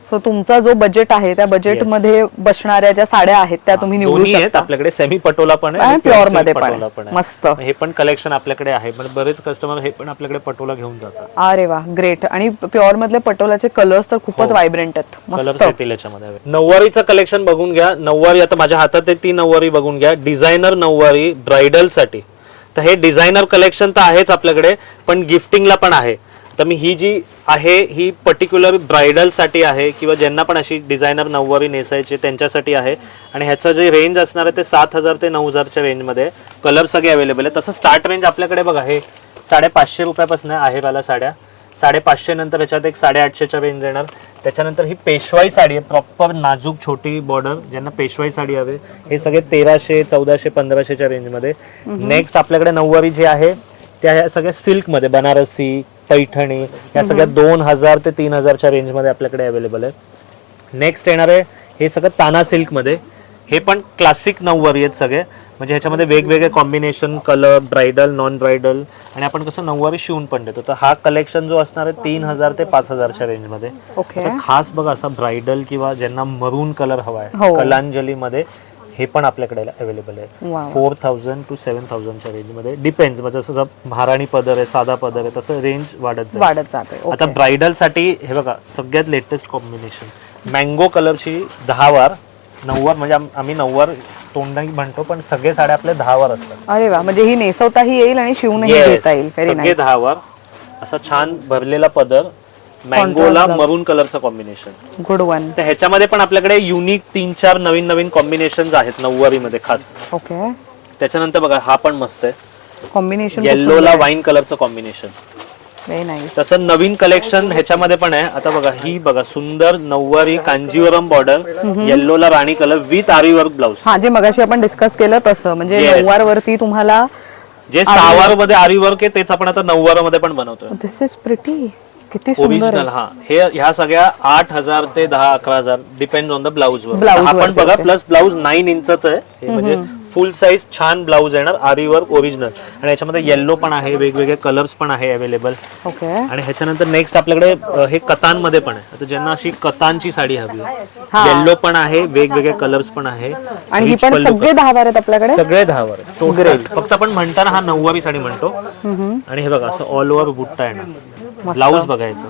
सो तुमचा जो बजेट आहे त्या बजेट मध्ये बसणाऱ्या ज्या साड्या आहेत त्या तुम्ही निवडू दोन्ही आहेत शकता. आपल्याकडे, सेमी पटोला पण आहे आणि आणि प्युअर प्युअर मध्ये पटोला पण पण आहे. मस्त. हे पण कलेक्शन आपल्याकडे आहे. पण बरेच कस्टमर हे पण आपल्याकडे पटोला घेऊन जातात. अरे वा ग्रेट. आणि प्युअर मधले पटोलाचे कलर्स तर खूपच व्हायब्रंट आहेत. कलर्स मस्त. येतील याच्यामध्ये. नऊवारीचं कलेक्शन बघून घ्या. नऊवारी आता माझ्या हातात आहे, ती नऊवारी बघून घ्या. डिझायनर नऊवारी ब्राइडल साठी. तर हे डिझायनर कलेक्शन तर आहेच आपल्याकडे, पण गिफ्टिंगला पण आहे. तर मी ही जी आहे ही पर्टिक्युलर ब्राइडल साठी आहे, किंवा ज्यांना पण अशी डिझायनर नऊवारी नेसायची त्यांच्यासाठी आहे. आणि ह्याचं जे रेंज असणार आहे ते 7,000 ते 9,000च्या रेंज मध्ये. कलर सगळे अवेलेबल आहे. तसं स्टार्ट रेंज आपल्याकडे बघा, हे 550 रुपयापासून आहे वाला साड्या. 550 नंतर ह्याच्यात एक 850च्या रेंज येणार. त्याच्यानंतर ही पेशवाई साडी आहे, प्रॉपर नाजूक छोटी बॉर्डर. ज्यांना पेशवाई साडी हवे, हे सगळे 1300, 1400, 1500च्या रेंज मध्ये. नेक्स्ट आपल्याकडे नऊवारी जी आहे त्या सगळ्या सिल्क मध्ये, बनारसी, पैठणी, या सगळ्या 2,000 ते 3,000च्या रेंज मध्ये आपल्याकडे अवेलेबल आहे. नेक्स्ट येणार आहे हे सगळं ताना सिल्क मध्ये. हे पण क्लासिक नऊवारी आहेत सगळे. म्हणजे ह्याच्यामध्ये वेगवेगळे combination, colour, bridal, non bridal, आणि आपण कसं नऊवारी शिवून पण देतो. तर हा कलेक्शन जो असणार आहे 3,000 ते 5,000च्या रेंज मध्ये. ओके. खास बघा, असा ब्राइडल किंवा ज्यांना मरून कलर हवा आहे हो. कलांजली मध्ये, हे पण आपल्याकडे अवेलेबल आहे. 4,000 to 7,000च्या रेंज मध्ये. डिपेंड्स, म्हणजे जसं महाराणी पदर आहे, साधा पदर आहे, तसं रेंज वाढत जाते. आता ब्राइडल साठी हे बघा, सगळ्यात लेटेस्ट कॉम्बिनेशन, मँगो कलरची 10 वार नऊवार. म्हणजे आम्ही नऊवार तोंडाई म्हणतो, पण सगळे साड्या आपल्या 10 वार असतात. अरे वा. म्हणजे ही नेसवताही येईल आणि शिवूनही घेता येईल. सगळे 10 वार. असा छान भरलेला पदर, मँगोला मरून कलरचं कॉम्बिनेशन. Good one. तर ह्याच्यामध्ये पण आपल्याकडे युनिक 3-4 नवीन कॉम्बिनेशन आहेत नऊवारी मध्ये खास. ओके. त्याच्यानंतर बघा, हा पण मस्त आहे, कॉम्बिनेशन येल्लोला वाईन कलरचं कॉम्बिनेशन. Very nice. तसं नवीन कलेक्शन ह्याच्यामध्ये पण आहे. आता बघा, ही बघा सुंदर नऊवारी कांजीवरम बॉर्डर, येल्लोला राणी colour with aari work blouse. हा, जे मगाशी आपण डिस्कस केलं तसं, म्हणजे नऊवार वरती तुम्हाला जे 6 वार मध्ये आरी वर्क आहे तेच आपण आता 9 वार मध्ये पण बनवतोय. दिस इज प्रिटी. किती सुंदर ओरिजिनल. हा हे ह्या सगळ्या 8,000 ते 10-11,000 डिपेंड ऑन द ब्लाऊज वर. Blouse आपण वरती, बघा okay. प्लस ब्लाऊज 9 इंचच आहे हे, म्हणजे फुल साईज छान ब्लाऊज येणार आरी वर्क ओरिजिनल. आणि याच्यामध्ये येल्लो पण आहे, वेगवेगळे कलर्स पण आहे अवेलेबल. ओके. आणि ह्याच्यानंतर नेक्स्ट आपल्याकडे हे कतांमध्ये पण आहे. आता ज्यांना अशी कतांची साडी हवी येल्लो पण आहे, वेगवेगळे कलर्स पण आहे. आणि ही Rich पण पल्लू सगळे 10 वार आहेत आपल्याकडे. सगळे 10 वर टोटल. फक्त आपण म्हणताना हा 9वारी साडी म्हणतो. आणि हे बघा असं ऑल ओव्हर बुट्टा येणार. ब्लाऊज बघायचं,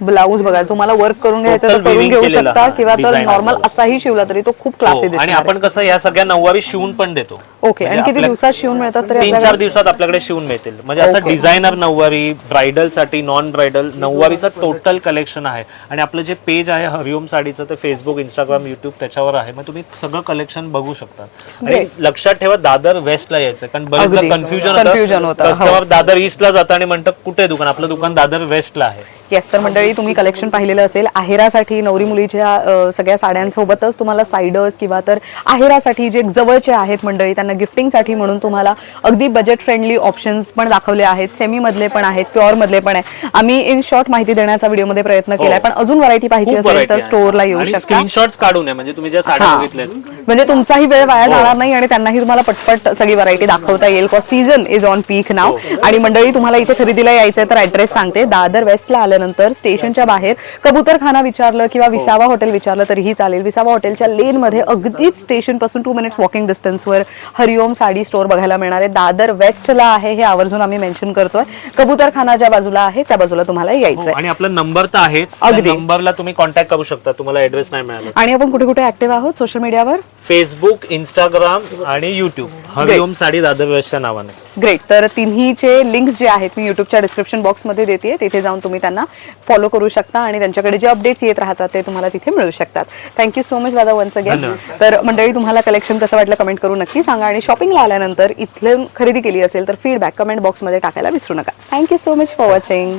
ब्लाऊज बघा, तुम्हाला वर्क करून घ्यायचं तर Total करून weaving घेऊ केलेलं, शकता हा, किंवा तर design नॉर्मल आहे. असाही शिवला तरी तो खूप क्लासी हो, आणि आपण कसं या सगळ्या 9वारी शिवून पण देतो. ओके. आणि किती दिवसात शिवून मिळतात तरी 3-4 दिवसात आपल्याकडे शिवून मिळतील. म्हणजे असं डिझायनर 9वारी, ब्रायडल साठी, नॉन ब्रायडल 9वारीचं टोटल कलेक्शन आहे. आणि आपलं जे पेज आहे हरिओम साडीचं ते फेसबुक, इंस्टाग्राम, युट्यूब त्याच्यावर आहे. मग तुम्ही सगळं कलेक्शन बघू शकता. आणि लक्षात ठेवा दादर वेस्टला यायचं, कारण बरेचदा अगदी. कन्फ्युजन Confusion होतं. कस्टमर दादर ईस्टला जातं आणि म्हणतं कुठे दुकान, आपलं दुकान दादर वेस्टला आहे. येस. तर मंडळी तुम्ही कलेक्शन पाहिलेलं असेल. आहेरासाठी नवरी मुलीच्या सगळ्या साड्यांसोबतच तुम्हाला सायडर्स किंवा तर आहेरासाठी जे जवळचे आहेत मंडळी त्यांना गिफ्टिंगसाठी म्हणून तुम्हाला अगदी बजेट फ्रेंडली ऑप्शन्स पण दाखवले आहेत. सेमी मधले पण आहेत, प्युअर मधले पण आहे. आम्ही इन शॉर्ट माहिती देण्याचा व्हिडिओमध्ये प्रयत्न केलाय, पण अजून व्हरायटी पाहिजे असेल तर स्टोअरला येऊ शकता. स्क्रीनशॉट्स काढून या, म्हणजे तुम्ही ज्या साड्या बघितल्यात म्हणजे तुमचाही वेळ वाया जाणार नाही आणि त्यांनाही तुम्हाला पटपट सगळी व्हरायटी दाखवता येईल. सीझन इज ऑन पीक नाव. आणि मंडळी तुम्हाला इथे खरेदीला यायचंय तर ऍड्रेस सांगते. दादर वेस्टला आल्यानंतर स्टेशनच्या बाहेर कबूतरखाना विचारलं किंवा विसावा हॉटेल विचारलं तरीही चालेल. विसावा हॉटेलच्या लेन मध्ये अगदीच स्टेशन पासून 2 मिनिट्स वॉकिंग डिस्टन्सवर हरिओम साडी स्टोअर बघायला मिळणार आहे. दादर वेस्टला आहे, हे आवर्जून आम्ही मेन्शन करतोय. कबूतरखाना ज्या बाजूला आहे त्या बाजूला तुम्हाला यायचंय. आणि आपला नंबर तर आहेच, अगदी. नंबरला तुम्ही कॉन्टॅक्ट करू शकता तुम्हाला ऍड्रेस नाही मिळाला. आणि आपण कुठे कुठे ऍक्टिव्ह आहोत सोशल मीडियावर? फेसबुक, इंस्टाग्राम आणि युट्यूब हरिओम साडी दादर वेस्टच्या नावाने. ग्रेट. तर तिन्हीचे लिंक्स जे आहेत मी युट्यूबच्या डिस्क्रिप्शन बॉक्समध्ये देते, तिथे जाऊन तुम्ही त्यांना फॉलो करू शकता आणि त्यांच्याकडे जे अपडेट्स येत राहतात ते तुम्हाला तिथे मिळू शकतात. थँक्यू सो मच दादा वन्स अगेन. तर मंडळी तुम्हाला कलेक्शन कसं वाटलं कमेंट करून नक्की सांगा. आणि शॉपिंगला आल्यानंतर इथले खरेदी केली असेल तर फीडबॅक कमेंट बॉक्समध्ये टाकायला विसरू नका. Thank you so much for watching.